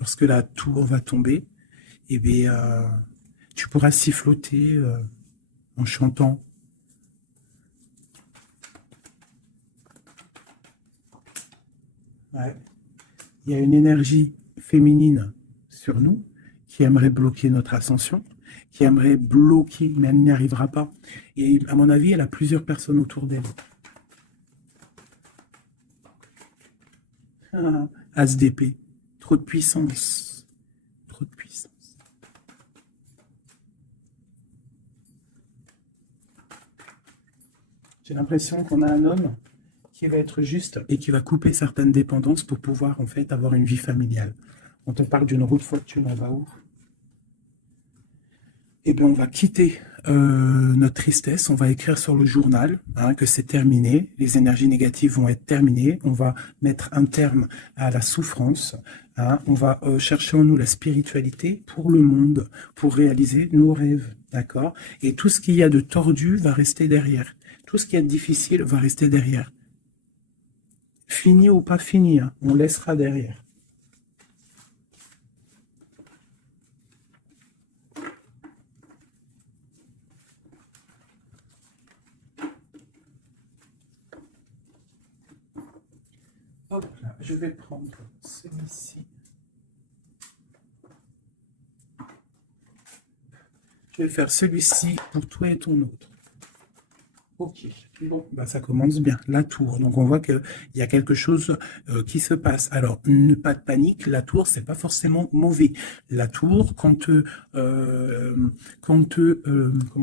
lorsque la tour va tomber, eh bien, tu pourras siffloter en chantant. Ouais. Il y a une énergie féminine sur nous qui aimerait bloquer notre ascension, qui aimerait bloquer, mais elle n'y arrivera pas. Et à mon avis, elle a plusieurs personnes autour d'elle. Ah, As d'épée. Trop de puissance. Trop de puissance. J'ai l'impression qu'on a un homme qui va être juste et qui va couper certaines dépendances pour pouvoir en fait avoir une vie familiale. On te parle d'une route fortune, on va où? Eh bien, on va quitter notre tristesse, on va écrire sur le journal hein, que c'est terminé, les énergies négatives vont être terminées, on va mettre un terme à la souffrance, hein, on va chercher en nous la spiritualité pour le monde, pour réaliser nos rêves, d'accord? Et tout ce qu'il y a de tordu va rester derrière, tout ce qu'il y a de difficile va rester derrière. Fini ou pas fini, hein, on laissera derrière. Hop là, je vais prendre celui-ci. Je vais faire celui-ci pour toi et ton autre. Ok, bon, bah ça commence bien. La tour. Donc on voit qu'il y a quelque chose qui se passe. Alors, pas de panique, la tour, c'est pas forcément mauvais. La tour, comment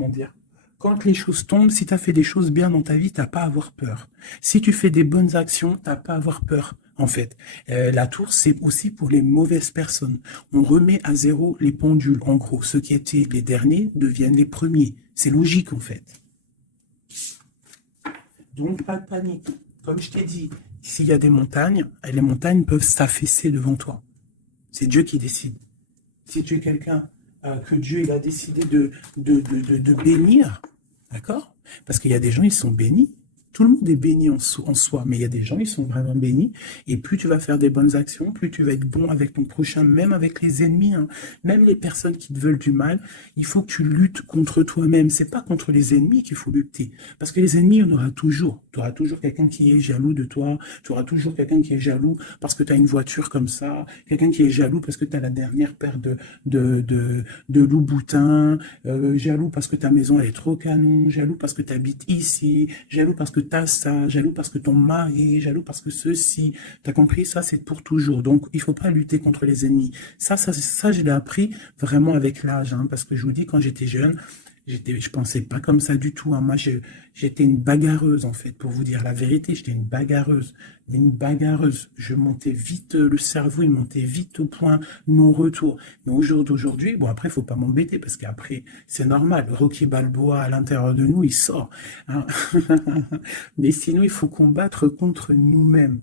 dire, Quand les choses tombent, si tu as fait des choses bien dans ta vie, t'as pas à avoir peur. Si tu fais des bonnes actions, t'as pas à avoir peur. En fait, la tour, c'est aussi pour les mauvaises personnes. On remet à zéro les pendules. En gros, ceux qui étaient les derniers deviennent les premiers. C'est logique, en fait. Donc, pas de panique. Comme je t'ai dit, s'il y a des montagnes, les montagnes peuvent s'affaisser devant toi. C'est Dieu qui décide. Si tu es quelqu'un que Dieu il a décidé de bénir, d'accord? Parce qu'il y a des gens, ils sont bénis. Tout le monde est béni en soi, mais il y a des gens, ils sont vraiment bénis. Et plus tu vas faire des bonnes actions, plus tu vas être bon avec ton prochain, même avec les ennemis, hein, même les personnes qui te veulent du mal. Il faut que tu luttes contre toi-même. C'est pas contre les ennemis qu'il faut lutter. Parce que les ennemis, on aura toujours. Tu auras toujours quelqu'un qui est jaloux de toi. Tu auras toujours quelqu'un qui est jaloux parce que tu as une voiture comme ça. Quelqu'un qui est jaloux parce que tu as la dernière paire de Louboutin. Jaloux parce que ta maison elle est trop canon. Jaloux parce que tu habites ici. Jaloux parce que t'as ça, jaloux parce que ton mari, jaloux parce que ceci, t'as compris, ça c'est pour toujours. Donc il faut pas lutter contre les ennemis. Ça je l'ai appris vraiment avec l'âge, hein, parce que je vous dis, quand j'étais jeune, je pensais pas comme ça du tout, hein. Moi, j'étais une bagarreuse, en fait, pour vous dire la vérité. J'étais une bagarreuse. Une bagarreuse. Je montais vite, le cerveau, il montait vite au point non-retour. Mais au jour d'aujourd'hui, bon, après, faut pas m'embêter, parce qu'après, c'est normal. Rocky Balboa, à l'intérieur de nous, il sort, hein. Mais sinon, il faut combattre contre nous-mêmes.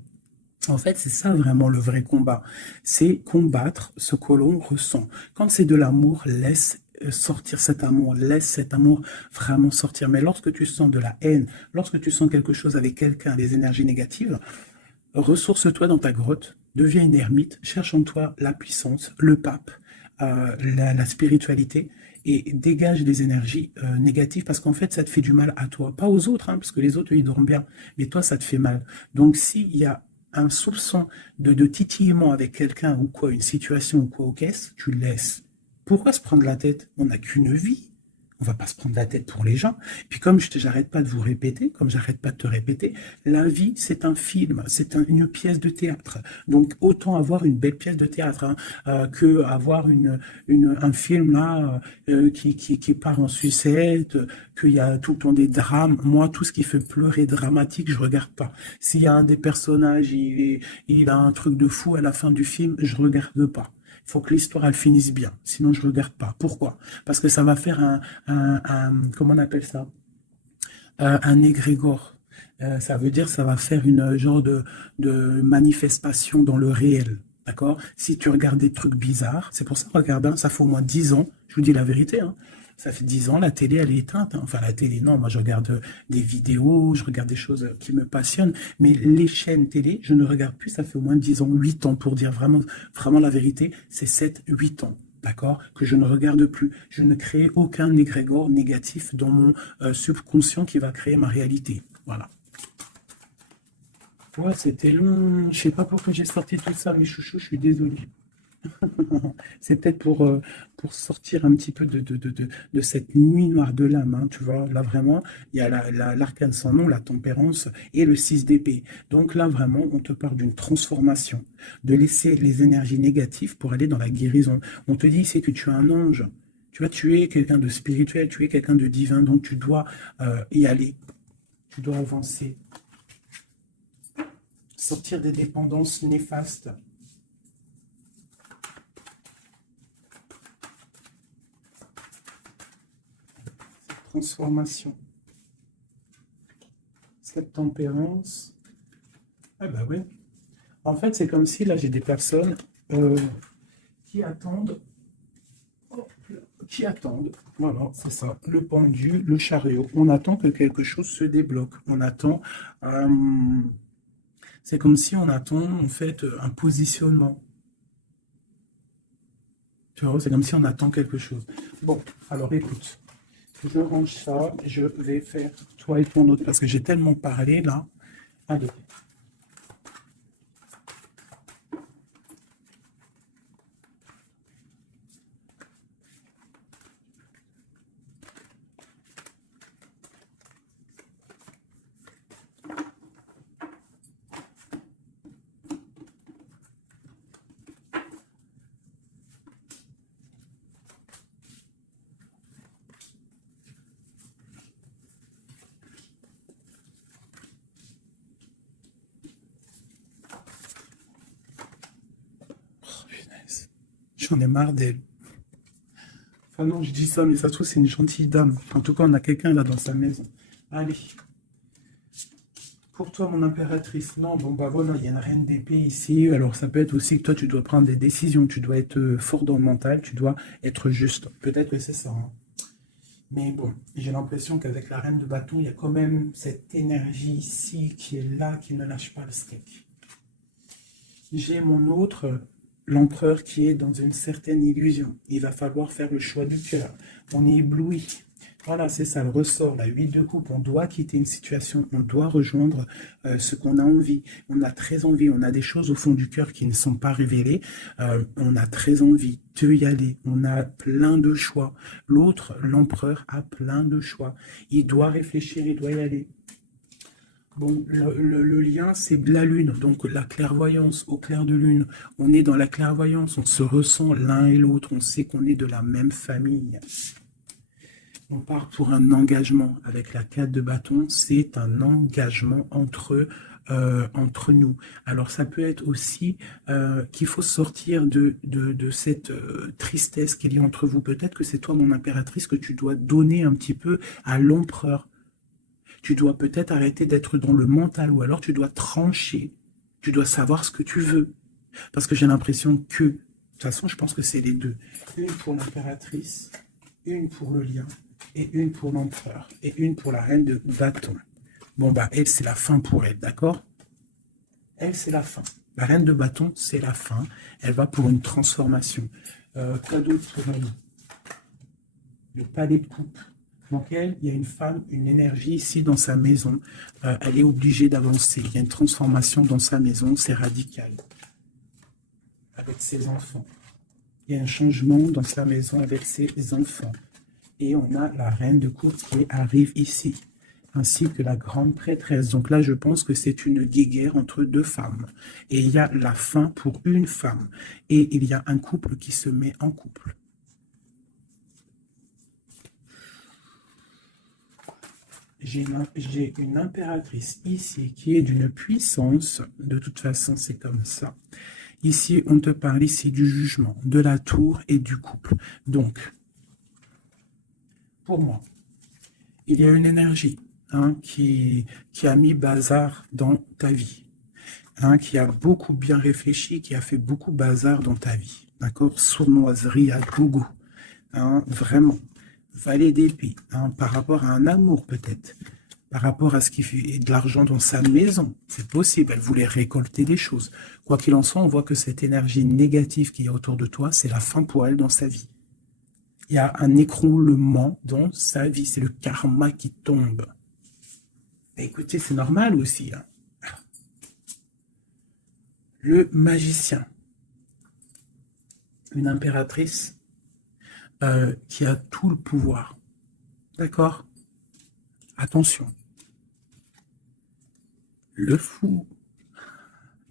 En fait, c'est ça vraiment le vrai combat. C'est combattre ce que l'on ressent. Quand c'est de l'amour, laisse sortir cet amour, laisse cet amour vraiment sortir. Mais lorsque tu sens de la haine, lorsque tu sens quelque chose avec quelqu'un, des énergies négatives, ressource-toi dans ta grotte, deviens une ermite, cherche en toi la puissance, le pape, la spiritualité, et dégage des énergies négatives, parce qu'en fait, ça te fait du mal à toi, pas aux autres, hein, parce que les autres, ils dorment bien, mais toi, ça te fait mal. Donc, s'il y a un soupçon de titillement avec quelqu'un ou quoi, une situation ou quoi, caisse, tu le laisses. Pourquoi se prendre la tête? On n'a qu'une vie. On va pas se prendre la tête pour les gens. Puis comme j'arrête pas de vous répéter, comme j'arrête pas de te répéter, la vie, c'est un film, c'est une pièce de théâtre. Donc autant avoir une belle pièce de théâtre, hein, que avoir un film là qui part en sucette, qu'il y a tout le temps des drames. Moi, tout ce qui fait pleurer dramatique, je regarde pas. S'il y a un des personnages, il a un truc de fou à la fin du film, je regarde pas. Il faut que l'histoire elle finisse bien, sinon je regarde pas. Pourquoi? Parce que ça va faire comment on appelle ça? Un égrégore. Ça veut dire ça va faire une genre de manifestation dans le réel. D'accord? Si tu regardes des trucs bizarres, c'est pour ça, regarde, hein, ça fait au moins 10 ans, je vous dis la vérité, hein, ça fait 10 ans, la télé, elle est éteinte, hein. Enfin, la télé, non, moi je regarde des vidéos, je regarde des choses qui me passionnent, mais les chaînes télé, je ne regarde plus, ça fait au moins 10 ans, 8 ans, pour dire vraiment, vraiment la vérité, c'est 7, 8 ans. D'accord? Que je ne regarde plus. Je ne crée aucun égrégore négatif dans mon subconscient qui va créer ma réalité. Voilà. Ouais, c'était long. Je sais pas pourquoi j'ai sorti tout ça, mes chouchous, je suis désolé. C'est peut-être pour sortir un petit peu de cette nuit noire de l'âme, hein, tu vois. Là, vraiment, il y a l'arcane sans nom, la tempérance et le 6 d'épée. Donc là, vraiment, on te parle d'une transformation, de laisser les énergies négatives pour aller dans la guérison. On te dit, c'est que tu es un ange. Tu vois, tu es quelqu'un de spirituel, tu es quelqu'un de divin, donc tu dois y aller. Tu dois avancer. Sortir des dépendances néfastes. Transformation. Cette tempérance. Ah bah oui. En fait, c'est comme si là, j'ai des personnes qui attendent. Qui attendent. Voilà, c'est ça. Le pendu, le chariot. On attend que quelque chose se débloque. On attend. C'est comme si on attend, en fait, un positionnement. Tu vois, c'est comme si on attend quelque chose. Bon, alors écoute. Je range ça, je vais faire toi et ton autre, parce que j'ai tellement parlé là. Allez. J'en ai marre d'elle. Enfin non, je dis ça, mais ça se trouve, c'est une gentille dame. En tout cas, on a quelqu'un là dans sa maison. Allez. Pour toi, mon impératrice, non, bon bah voilà, il y a une reine d'épée ici. Alors ça peut être aussi que toi, tu dois prendre des décisions. Tu dois être fort dans le mental, tu dois être juste. Peut-être que c'est ça, hein. Mais bon, j'ai l'impression qu'avec la reine de bâton, il y a quand même cette énergie ici qui est là, qui ne lâche pas le steak. J'ai mon autre, l'empereur, qui est dans une certaine illusion. Il va falloir faire le choix du cœur. On est ébloui. Voilà, c'est ça le ressort, la 8 de coupe. On doit quitter une situation, on doit rejoindre ce qu'on a envie. On a très envie, on a des choses au fond du cœur qui ne sont pas révélées. On a très envie de y aller. On a plein de choix. L'autre, l'empereur, a plein de choix. Il doit réfléchir, il doit y aller. Bon, le lien, c'est de la lune, donc la clairvoyance au clair de lune. On est dans la clairvoyance, on se ressent l'un et l'autre, on sait qu'on est de la même famille. On part pour un engagement avec la 4 de bâton, c'est un engagement entre nous. Alors ça peut être aussi qu'il faut sortir de cette tristesse qu'il y a entre vous. Peut-être que c'est toi, mon impératrice, que tu dois donner un petit peu à l'empereur. Tu dois peut-être arrêter d'être dans le mental, ou alors tu dois trancher. Tu dois savoir ce que tu veux. Parce que j'ai l'impression que, de toute façon, je pense que c'est les deux. Une pour l'impératrice, une pour le lien, et une pour l'empereur, et une pour la reine de bâton. Bon, bah, elle, c'est la fin pour elle, d'accord? Elle, c'est la fin. La reine de bâton, c'est la fin. Elle va pour une transformation. Cadeau pour elle. Le palais de coupe. Donc elle, il y a une femme, une énergie ici dans sa maison. Elle est obligée d'avancer. Il y a une transformation dans sa maison, c'est radical. Avec ses enfants. Il y a un changement dans sa maison avec ses enfants. Et on a la reine de coupe qui arrive ici, ainsi que la grande prêtresse. Donc là, je pense que c'est une guéguerre entre deux femmes. Et il y a la fin pour une femme. Et il y a un couple qui se met en couple. J'ai une impératrice ici qui est d'une puissance, de toute façon c'est comme ça. Ici, on te parle ici du jugement, de la tour et du couple. Donc, pour moi, il y a une énergie qui a mis bazar dans ta vie, qui a beaucoup bien réfléchi, qui a fait beaucoup bazar dans ta vie. D'accord? Sournoiserie à gogo. Vraiment. Valet d'épée, par rapport à un amour peut-être, par rapport à ce qui fait de l'argent dans sa maison, c'est possible, elle voulait récolter des choses. Quoi qu'il en soit, on voit que cette énergie négative qu'il y a autour de toi, c'est la fin pour elle dans sa vie. Il y a un écroulement dans sa vie, c'est le karma qui tombe. Et écoutez, c'est normal aussi. Le magicien, une impératrice, qui a tout le pouvoir. D'accord? Attention. Le fou.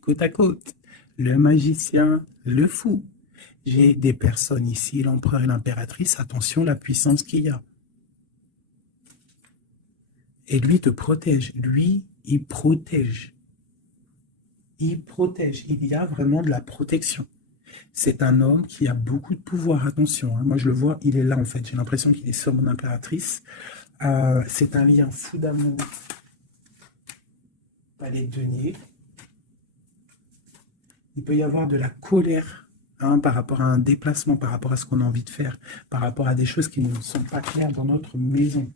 Côte à côte. Le magicien, le fou. J'ai des personnes ici, l'empereur et l'impératrice. Attention, la puissance qu'il y a. Et lui te protège. Lui, il protège. Il protège. Il y a vraiment de la protection. C'est un homme qui a beaucoup de pouvoir, attention. Moi, je le vois, il est là, en fait. J'ai l'impression qu'il est sur mon impératrice. C'est un lien fou d'amour. Palais de denier. Il peut y avoir de la colère par rapport à un déplacement, par rapport à ce qu'on a envie de faire, par rapport à des choses qui ne sont pas claires dans notre maison.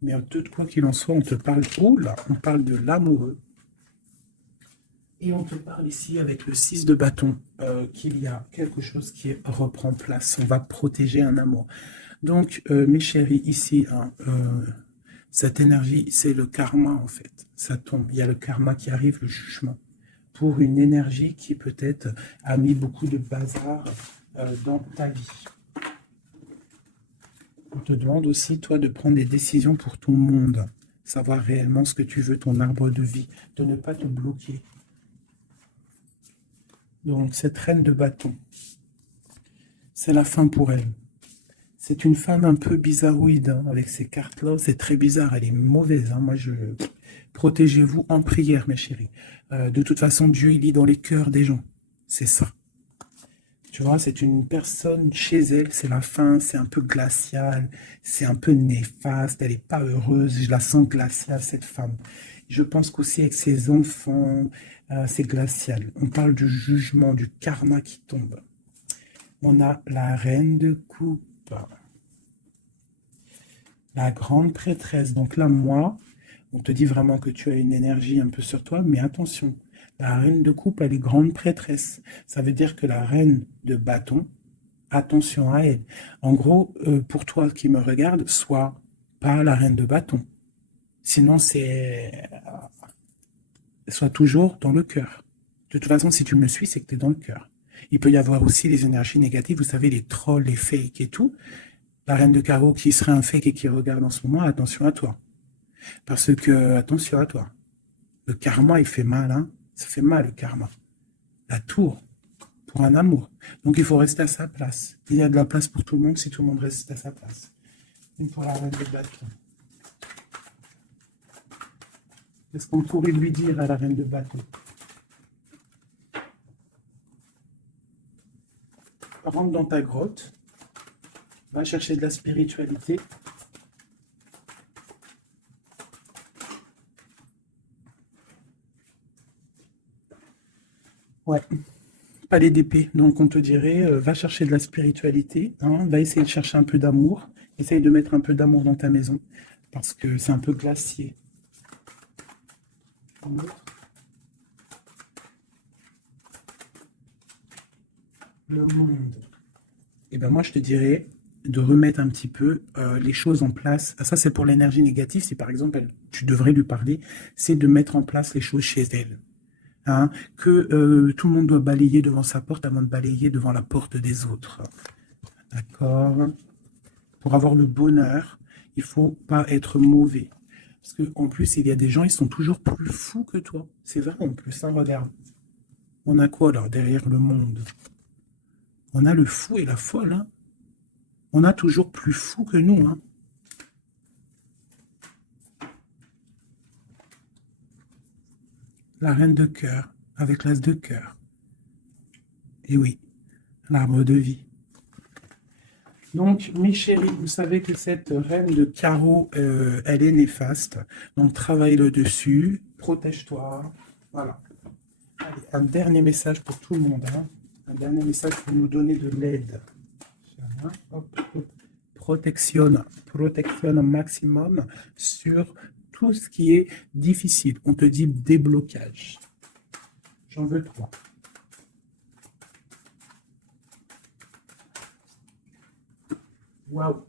Mais de quoi qu'il en soit, on te parle, oh là, on parle de l'amoureux. Et on te parle ici avec le 6 de bâton qu'il y a quelque chose qui reprend place. On va protéger un amour. Donc, mes chéris, ici, cette énergie, c'est le karma en fait. Ça tombe. Il y a le karma qui arrive, le jugement. Pour une énergie qui peut-être a mis beaucoup de bazar dans ta vie. On te demande aussi, toi, de prendre des décisions pour ton monde. Savoir réellement ce que tu veux, ton arbre de vie. De ne pas te bloquer. Donc, cette reine de bâton, c'est la fin pour elle. C'est une femme un peu bizarroïde, avec ces cartes-là. C'est très bizarre, elle est mauvaise. Moi, protégez-vous en prière, mes chéris. De toute façon, Dieu, il lit dans les cœurs des gens. C'est ça. Tu vois, c'est une personne chez elle, c'est la fin, c'est un peu glacial, c'est un peu néfaste, elle n'est pas heureuse, je la sens glaciale, cette femme. Je pense qu'aussi avec ses enfants, c'est glacial. On parle du jugement, du karma qui tombe. On a la reine de coupe, la grande prêtresse. Donc là, moi, on te dit vraiment que tu as une énergie un peu sur toi, mais attention, la reine de coupe, elle est grande prêtresse. Ça veut dire que la reine de bâton, attention à elle. En gros, pour toi qui me regarde, sois pas la reine de bâton. Sinon, sois toujours dans le cœur. De toute façon, si tu me suis, c'est que tu es dans le cœur. Il peut y avoir aussi les énergies négatives, vous savez, les trolls, les fakes et tout. La reine de carreau qui serait un fake et qui regarde en ce moment, attention à toi. Parce que, attention à toi. Le karma, il fait mal, hein. Ça fait mal, le karma. La tour, pour un amour. Donc, il faut rester à sa place. Il y a de la place pour tout le monde si tout le monde reste à sa place. Une pour la reine de bâton. Qu'est-ce qu'on pourrait lui dire à la reine de bâton? Rentre dans ta grotte. Va chercher de la spiritualité. Ouais, palais d'épée. Donc on te dirait, va chercher de la spiritualité, hein, va essayer de chercher un peu d'amour. Essaye de mettre un peu d'amour dans ta maison. Parce que c'est un peu glacier. Le monde. Et ben moi je te dirais de remettre un petit peu les choses en place. Ça c'est pour l'énergie négative. Si par exemple tu devrais lui parler, c'est de mettre en place les choses chez elle. Hein, que tout le monde doit balayer devant sa porte avant de balayer devant la porte des autres. D'accord? Pour avoir le bonheur, il faut pas être mauvais. Parce qu'en plus, il y a des gens, ils sont toujours plus fous que toi. C'est vrai en plus, hein, regarde. On a quoi alors derrière le monde? On a le fou et la folle. Hein. On a toujours plus fou que nous. Hein. La reine de cœur, avec l'as de cœur. Et oui, l'arbre de vie. Donc, mes chéris, vous savez que cette reine de carreau, elle est néfaste. Donc, travaille le dessus, protège-toi. Voilà. Allez, un dernier message pour tout le monde. Hein. Un dernier message pour nous donner de l'aide. Hop, hop. Protection maximum sur tout ce qui est difficile. On te dit déblocage. J'en veux 3. Waouh.